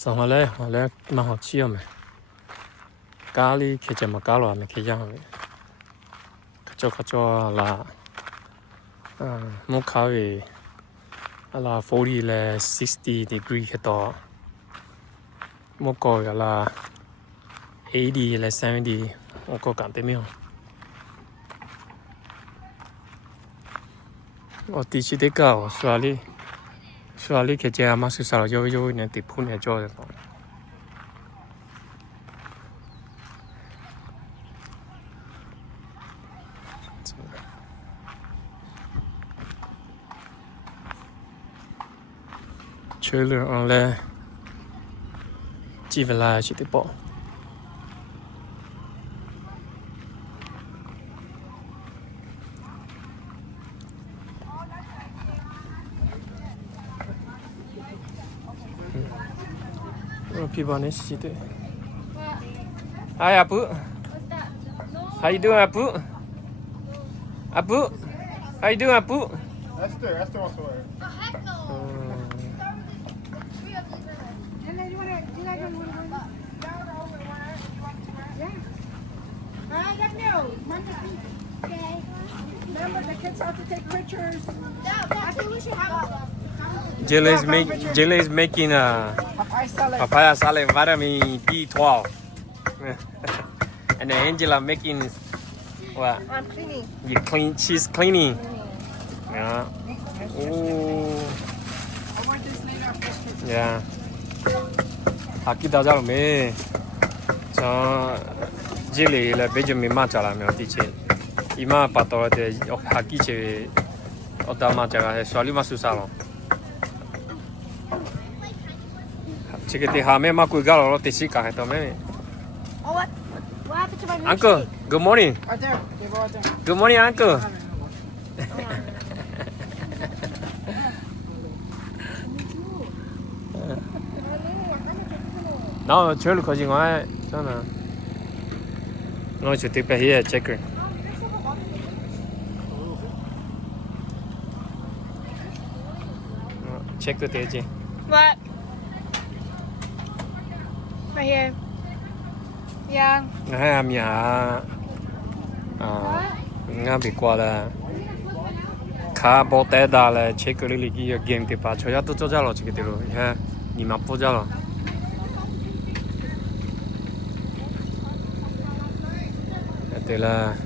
xong rồi lấy mà họ chia mà cá li khi chơi mà cá loài mà khi giang vậy cho là muốn khá về là 40 là 60 degree cái đó muốn coi là 80 là 70 muốn có cảm thấy không ở tí chỉ để cao xóa đi cái chơi mà sự sao rồi nên tiếp phun này cho rồi chơi lừa on le chỉ về lại chỉ để bỏ people on this shit. Hi Apu. How you doing Apu? Apu? How you doing Apu? Esther wants to wear it. Remember, the kids have to take pictures. I think we should have Jilly is making a papaya salad vitamin B12. And then Angela making what? I'm cleaning. She's cleaning. Yeah. Ooh. I want this later after school. Yeah. Aquí đã ra rồi mẹ. Cho Jilly là bây giờ mình mang trả lại mình đi chơi. Ima bắt đầu thì aquí chơi. Ở đó mà trả lại xóa đi mà susah rồi. Chỉ cái thì hàm mà cuối gạo thì xí cả hết rồi mẹ. Oh, what happened to my milkshake? Uncle, good morning. Right there. They go right there. Good morning, Uncle. Nó chơi được gì ngoài đó nè. Nó chủ tịch bây giờ checker. Check cái gì? What? Right here. Yeah. Hai em nhà nga bị qua là khá bỏ tay đà là check cái lịch cái game thì bà chơi tôi cho ra rồi cái điều ha,你们不着了。对了，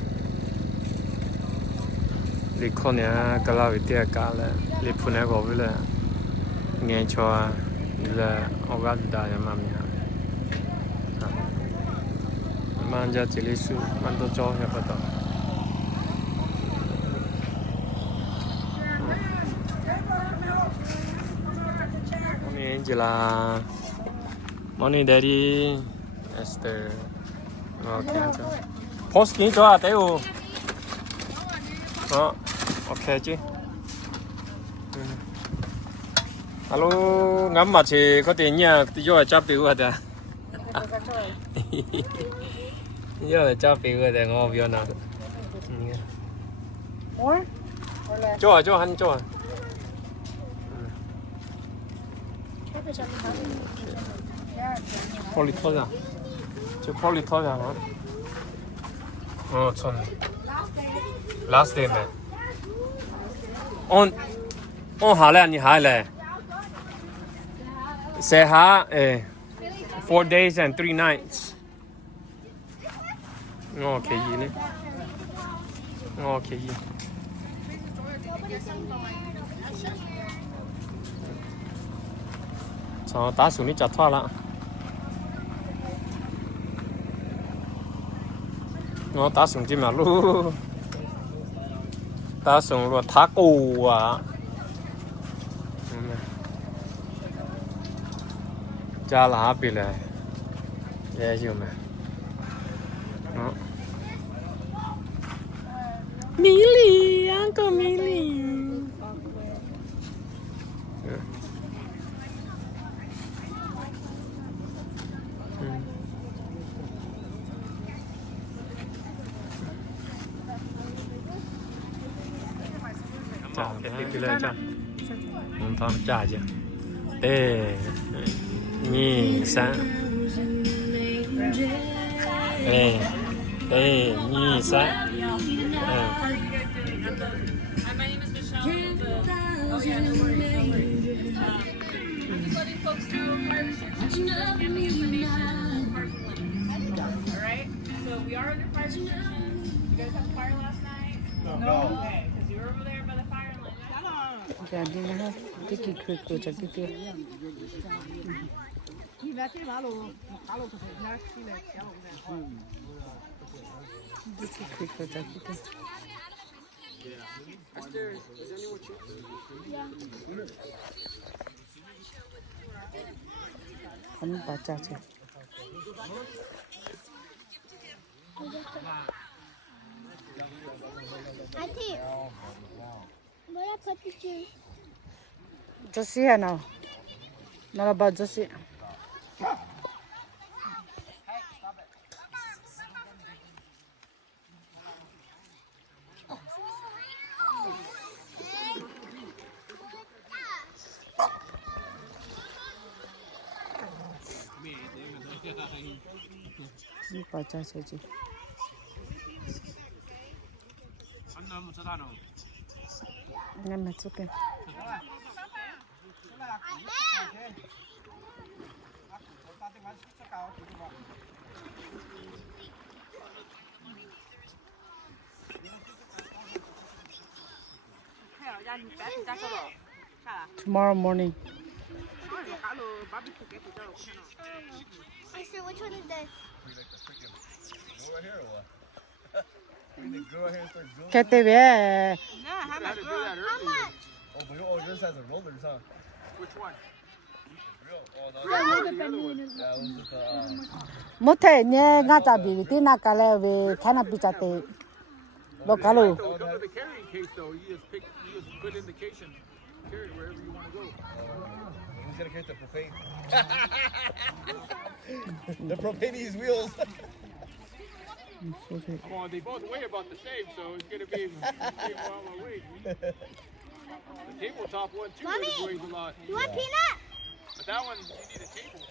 你看呢，个老一点干了，你铺那个为了，年轻啊，为了我家大人妈咪啊，慢着这里数，慢多找也不到。Morning Angela, morning Daddy, Esther. Okay, post ní cho à tế u. Đó, ok chứ. Alo, ngắm mặt thì có tiền nha, tí vô là chấp biểu rồi à. Vô là chấp biểu rồi à, ngon vô nào. Cho hắn cho. 퀄리터야. 저 퀄리터야. 천. Last day man. On 하래 아니 하래. 세하 4 days and 3 nights. 오케이 이네. 오케이. 저 다수니 자 thoa nó ta xuống chim mà luôn ta xuống rồi thả cù à cha là bị này dễ chịu mà nó Milly Uncle Milly trả cái lời trả không thằng trả chứ tê nhì sáng tê nhì sáng Alright, so we are under fire protection. You guys have a fire last night? No. Okay, because you were over there by the fire line. Come on. Jadi nah, tiki kru jadi tu. Tiki kru jadi tu. Kamu baca je. Auntie, where I put the juice? Josie है ना, ना बात Josie. बाचा से जी. Nggak masukin. Tomorrow morning. I said, which one is this? Go right here or what? The girl here starts drilling. ¿Qué te ve? How much? Oh, but yours has a rollers, huh? Which one? Drill. Oh, no. Yeah, it was just 못해 내 가자비 디나 갈래 왜 캐나비 자때 너 가로. Don't come with the carrying case though. You just put indication, carry it wherever you want to go. He's gonna carry the propane. The propane needs wheels. Come on, they both weigh about the same, so it's gonna be a lot of weight. The tabletop one too weighs a lot. You want peanut? But that one, you need a table.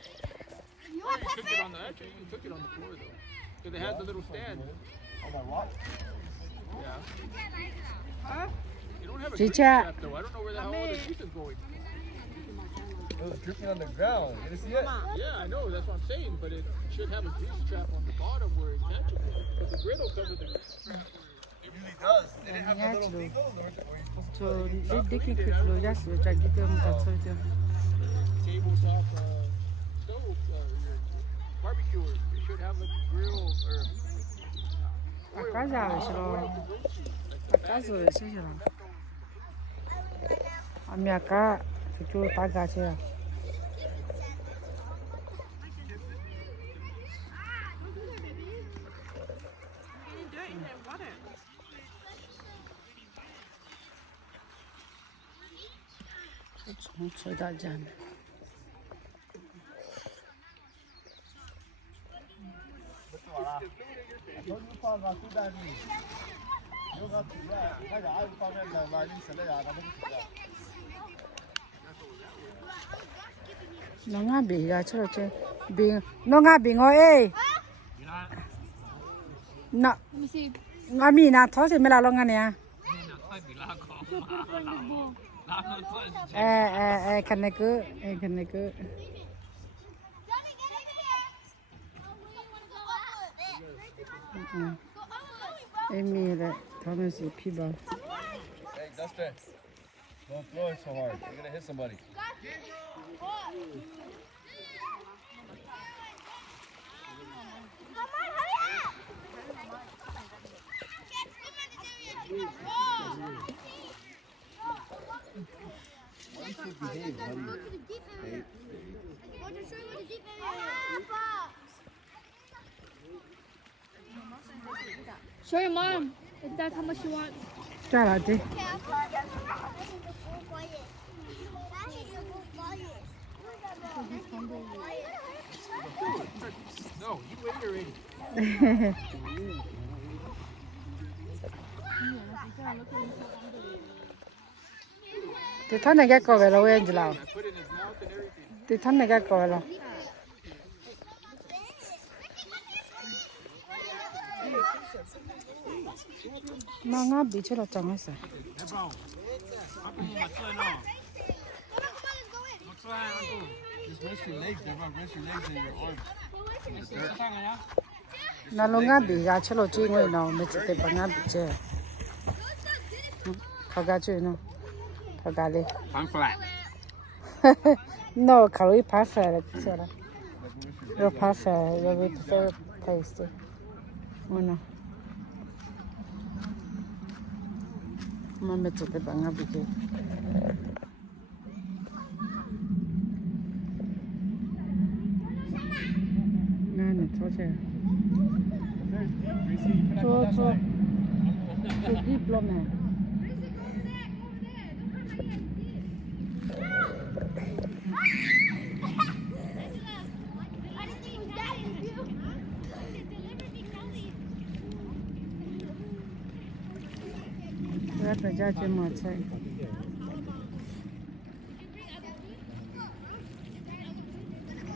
You want You cook peanut? it on the actually, you can cook it on the floor though, because it has the little stand. On that rock? Yeah. Huh? You don't have a Chicha. grease trap though. I don't know where the hell all the grease is going. It was dripping on the ground. You didn't see it? Yeah, I know. That's what I'm saying. But it should have a grease trap on the bottom where it catches it. But the griddle comes with a grease trap. It usually does. They didn't have the little thing though, where you're supposed to put it. Tabletop stove your barbecue. It should have like a grill or. 아까자 싫어. 아까서 싫어. 아미 아까 저쪽 따가세요. 저다지 않아. 너가 비가 저렇게 빙 너가 빙어 에. 나. 나미나 터세 메라롱아냐. 에 간내그 에 간내그. 에미를 더면서 피봐. Hey, Dustin. Don't throw it so hard. You're gonna hit somebody. Show your mom if that's how much you want. 잘하지? No, you ate already. Thì thân này cái cổ về lâu em chỉ làm. I put it in his mouth and everything. Thì thân này cái cổ về lâu. Mà ngã bị chết là chẳng hết sao. Just rest your legs, everyone. Rest your legs and your arms. Nó luôn ngã bị gà chết là chỉ người nào mới chỉ để bằng ngã bị chết. Thằng gà chơi nó. Thằng gà đi. Pan flat. No, khẩu perfect là chết là. You're perfect. You're with very tasty. Bueno. Mà mới chỉ để bằng ngã bị chết. 나는 저제 저 디플로마 그래 자제 맞아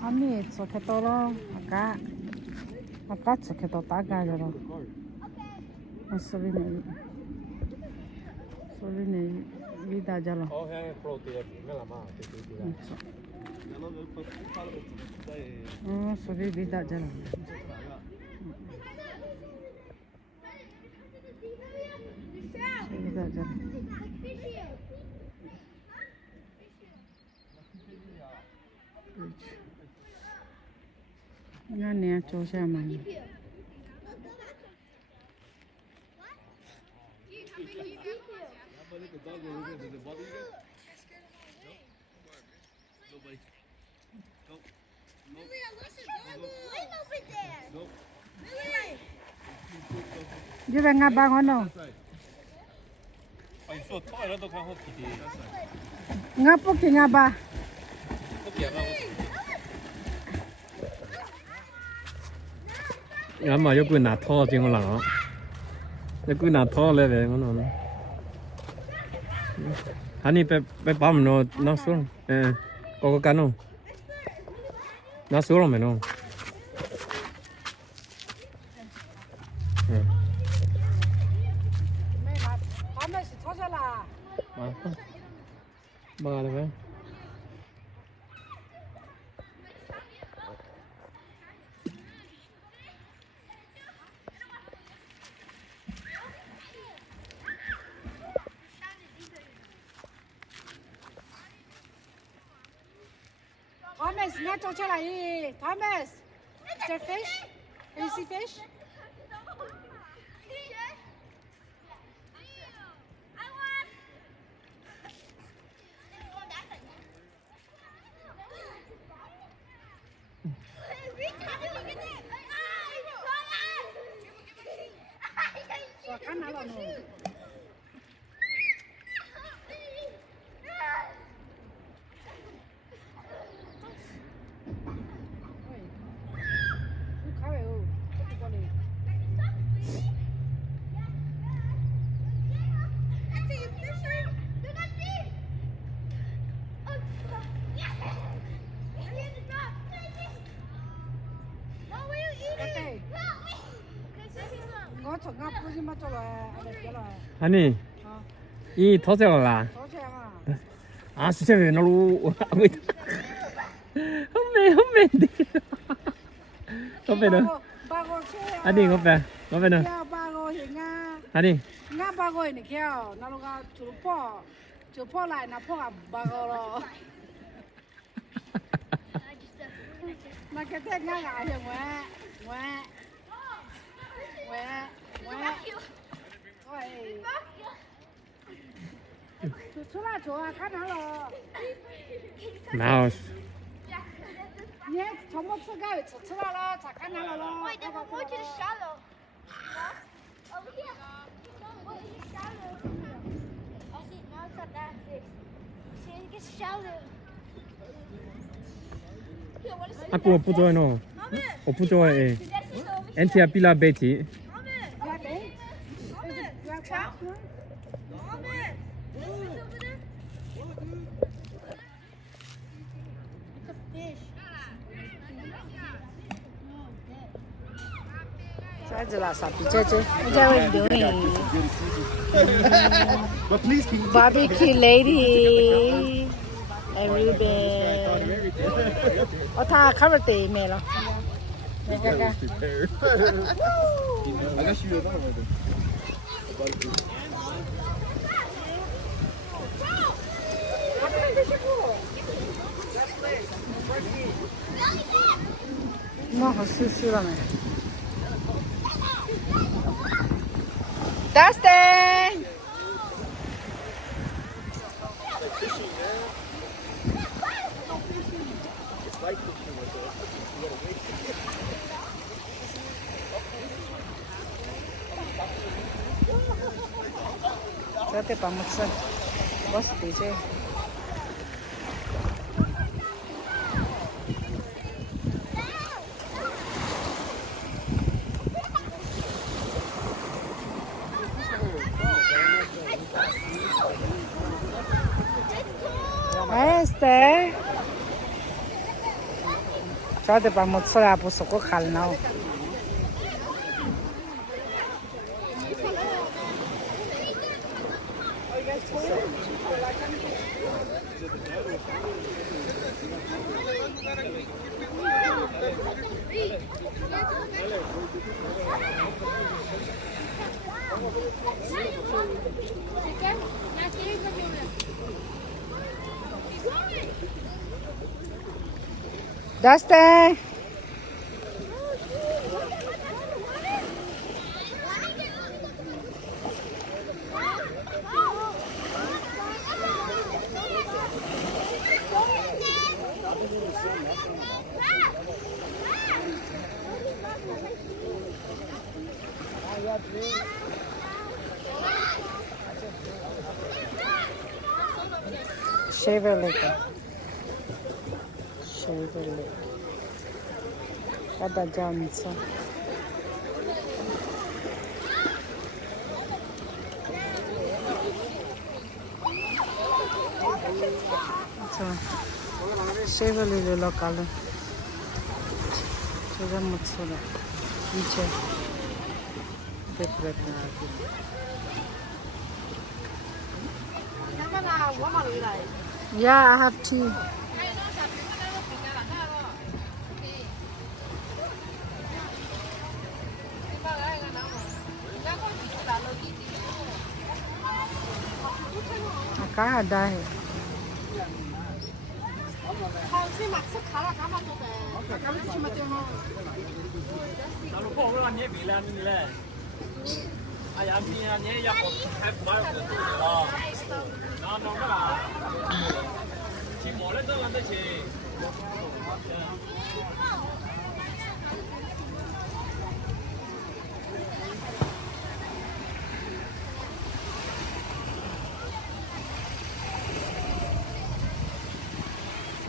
아미 저게 떨어 아까 저게 더 따가지고 소리네 vida já lá soube vida já lá vida já lá nè chỗ xe mà Dia ngapa ngono? Ngapa ki ngapa? mà có quyền nạt thò trên con lợn có quyền nạt thò lên về con nó anh điไปปั๊มnó xuống có cắn không nó xuống rồi mày không 하면서 터져라. 뭐가 돼? Thomas, not 터져라. Thomas, is there fish? Can you see fish? 아니 이 터져라 아 진짜 왜 너로 험매 너 아니 이거 빼 너는 아니 nga ba go ni kyo na lo ga chu po lại na po ga ba go lo na cái tên nga ga ya ngoe ôi chú là chú à khát nó rồi nào nhé chống một số cái chú là lo chả khát nó lo Wait, then we'll go to the shallow. Over here. Go to the shallow. Oh, see, now it's not that big. See, it gets shallow. 아꾸 못 좋아해 너 못 좋아해 엔티아 빌라 베티 But please keep Barbecue lady and Ruben. 다 가볼 때 이메로. I guess you know about it. 뭐 허스스라네. Dustin. 저때 밥 먹자. 먹을 때 이제. Este. 저때 밥 먹자. 부수고 갈나. Dustin. Shave it like that. Chevrolet. Cada Johnson. Chevrolet local. 저거 못 써라. 이제 Yeah, I have tea. Cá ở đây.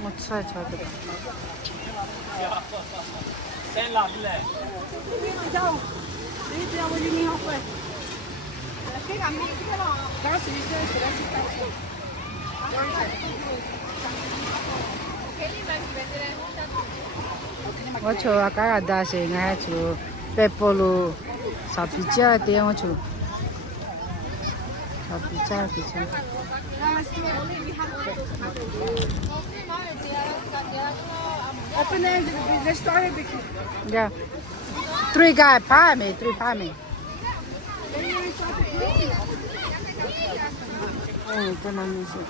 Một sai cho được. Sen là đi lẹ. Tôi cho các đại sĩ ngay cho pepolo sapicha tiền tôi cho sapicha picha. Open it, let's start it. Yeah. Three guy pie me, three pie me. Oh, cái này mình sẽ.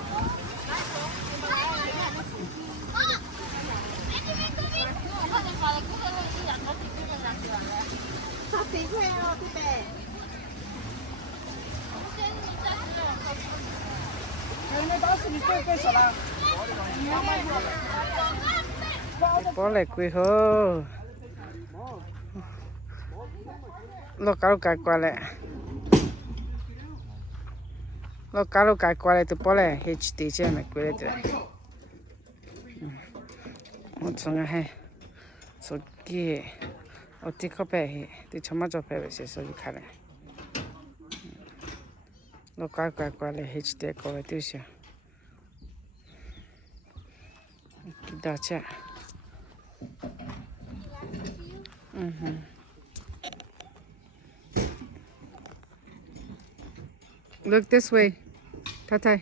Bỏ lại quỳ hơ. Lo caro cài qua lại. Lo caro cài qua lại tụi bỏ lại hết tí chứ mày quỳ lại. Một số ngày hay. Số kia. Ở tí có bè hết. Tí chấm mắt cho bè về sẽ số đi khai lại. Lo caro cài qua lại hết tí có lại tí chứ. Kita cek. Look this way, Tatai.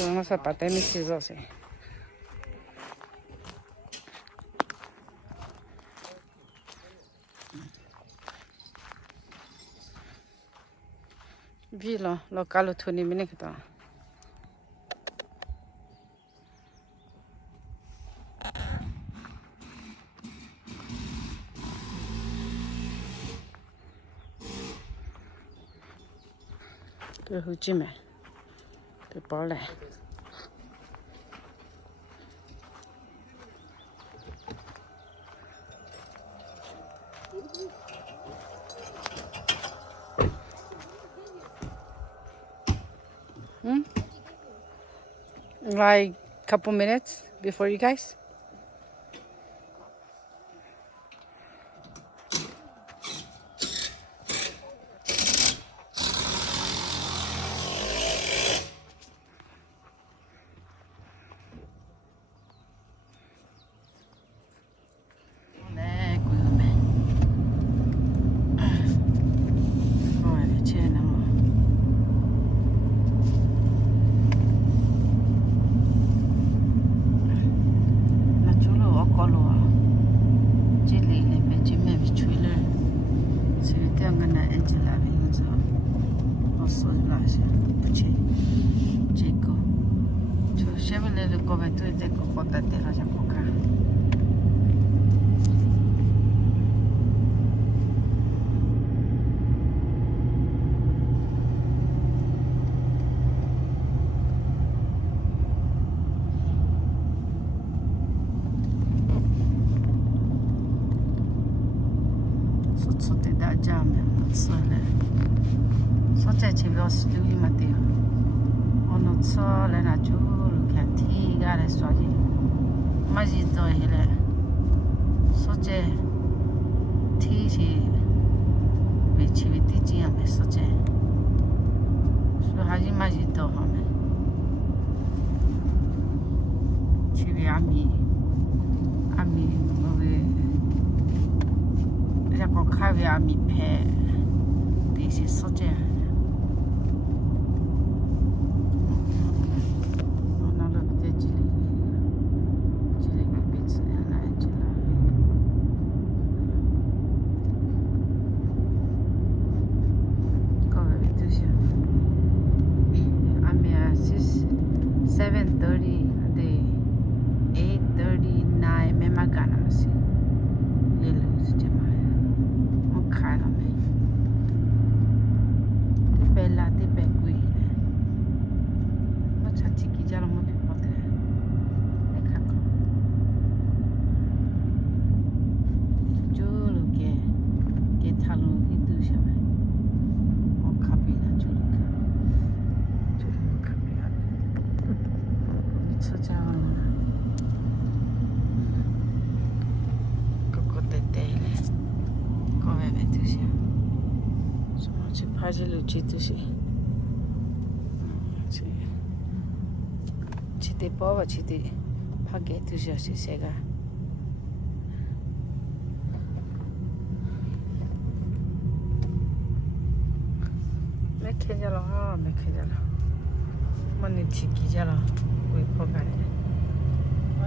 Vamos a patar mis hijos. Vì lo calo 20 minutes đó. Tôi hút chim mẹ, tôi bỏ lại. Like a couple minutes before you guys. 하면 쓰네. 소재 집에 스튜디 맞대요. 어느 처래나 줄 이렇게 티가래 쏴지. 마지도 해래. 소재 티시 왜 집에 뛰지 않게 소재. 하지 마지도 하면 집에 아미 왜 자꾸 가위 아미 배 이제 소재 오늘도 그때 지리가 비치네 하나 했지라 거기 드셔 7:30 de 8:39 me magana masi lele sistema mo khala me te bella te begui mo chachi ki jara mo pipote ekha ko julu ke thalu hitu shame mo khapi na julu 소장 그것들 거에 드시 소치 바질로 지듯이 지대 뽑아 지대 파게 드셔시 제가 맥해져라 머니 튀기져라 포가네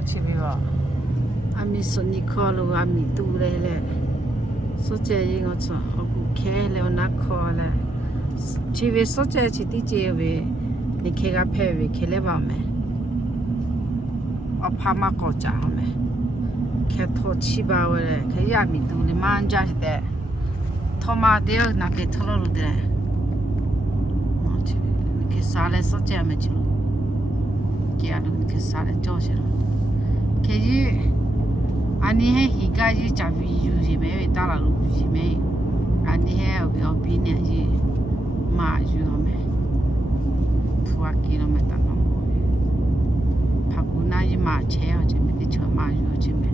집이와 아미 소니콜로 아미 두레레 소재 이거죠 하고 개래 나콜래 집에 소재 지디제베 니케가 패베 kelebame 아파마 거자하메 개토 치바월에 개야미 두리 만자시대 토마데어 나게 털어루데 뭐지 이렇게 살에 소재하면 지로 केयालुन के सारे जोशे के जी आनी है हिगाजी चाबी UG में ताला लूजी में आनी है अभी ने जी माजू हमें थुआ किलोमीटर ना फाकुना जी माचे हो जी में दिछो माजू हो जी में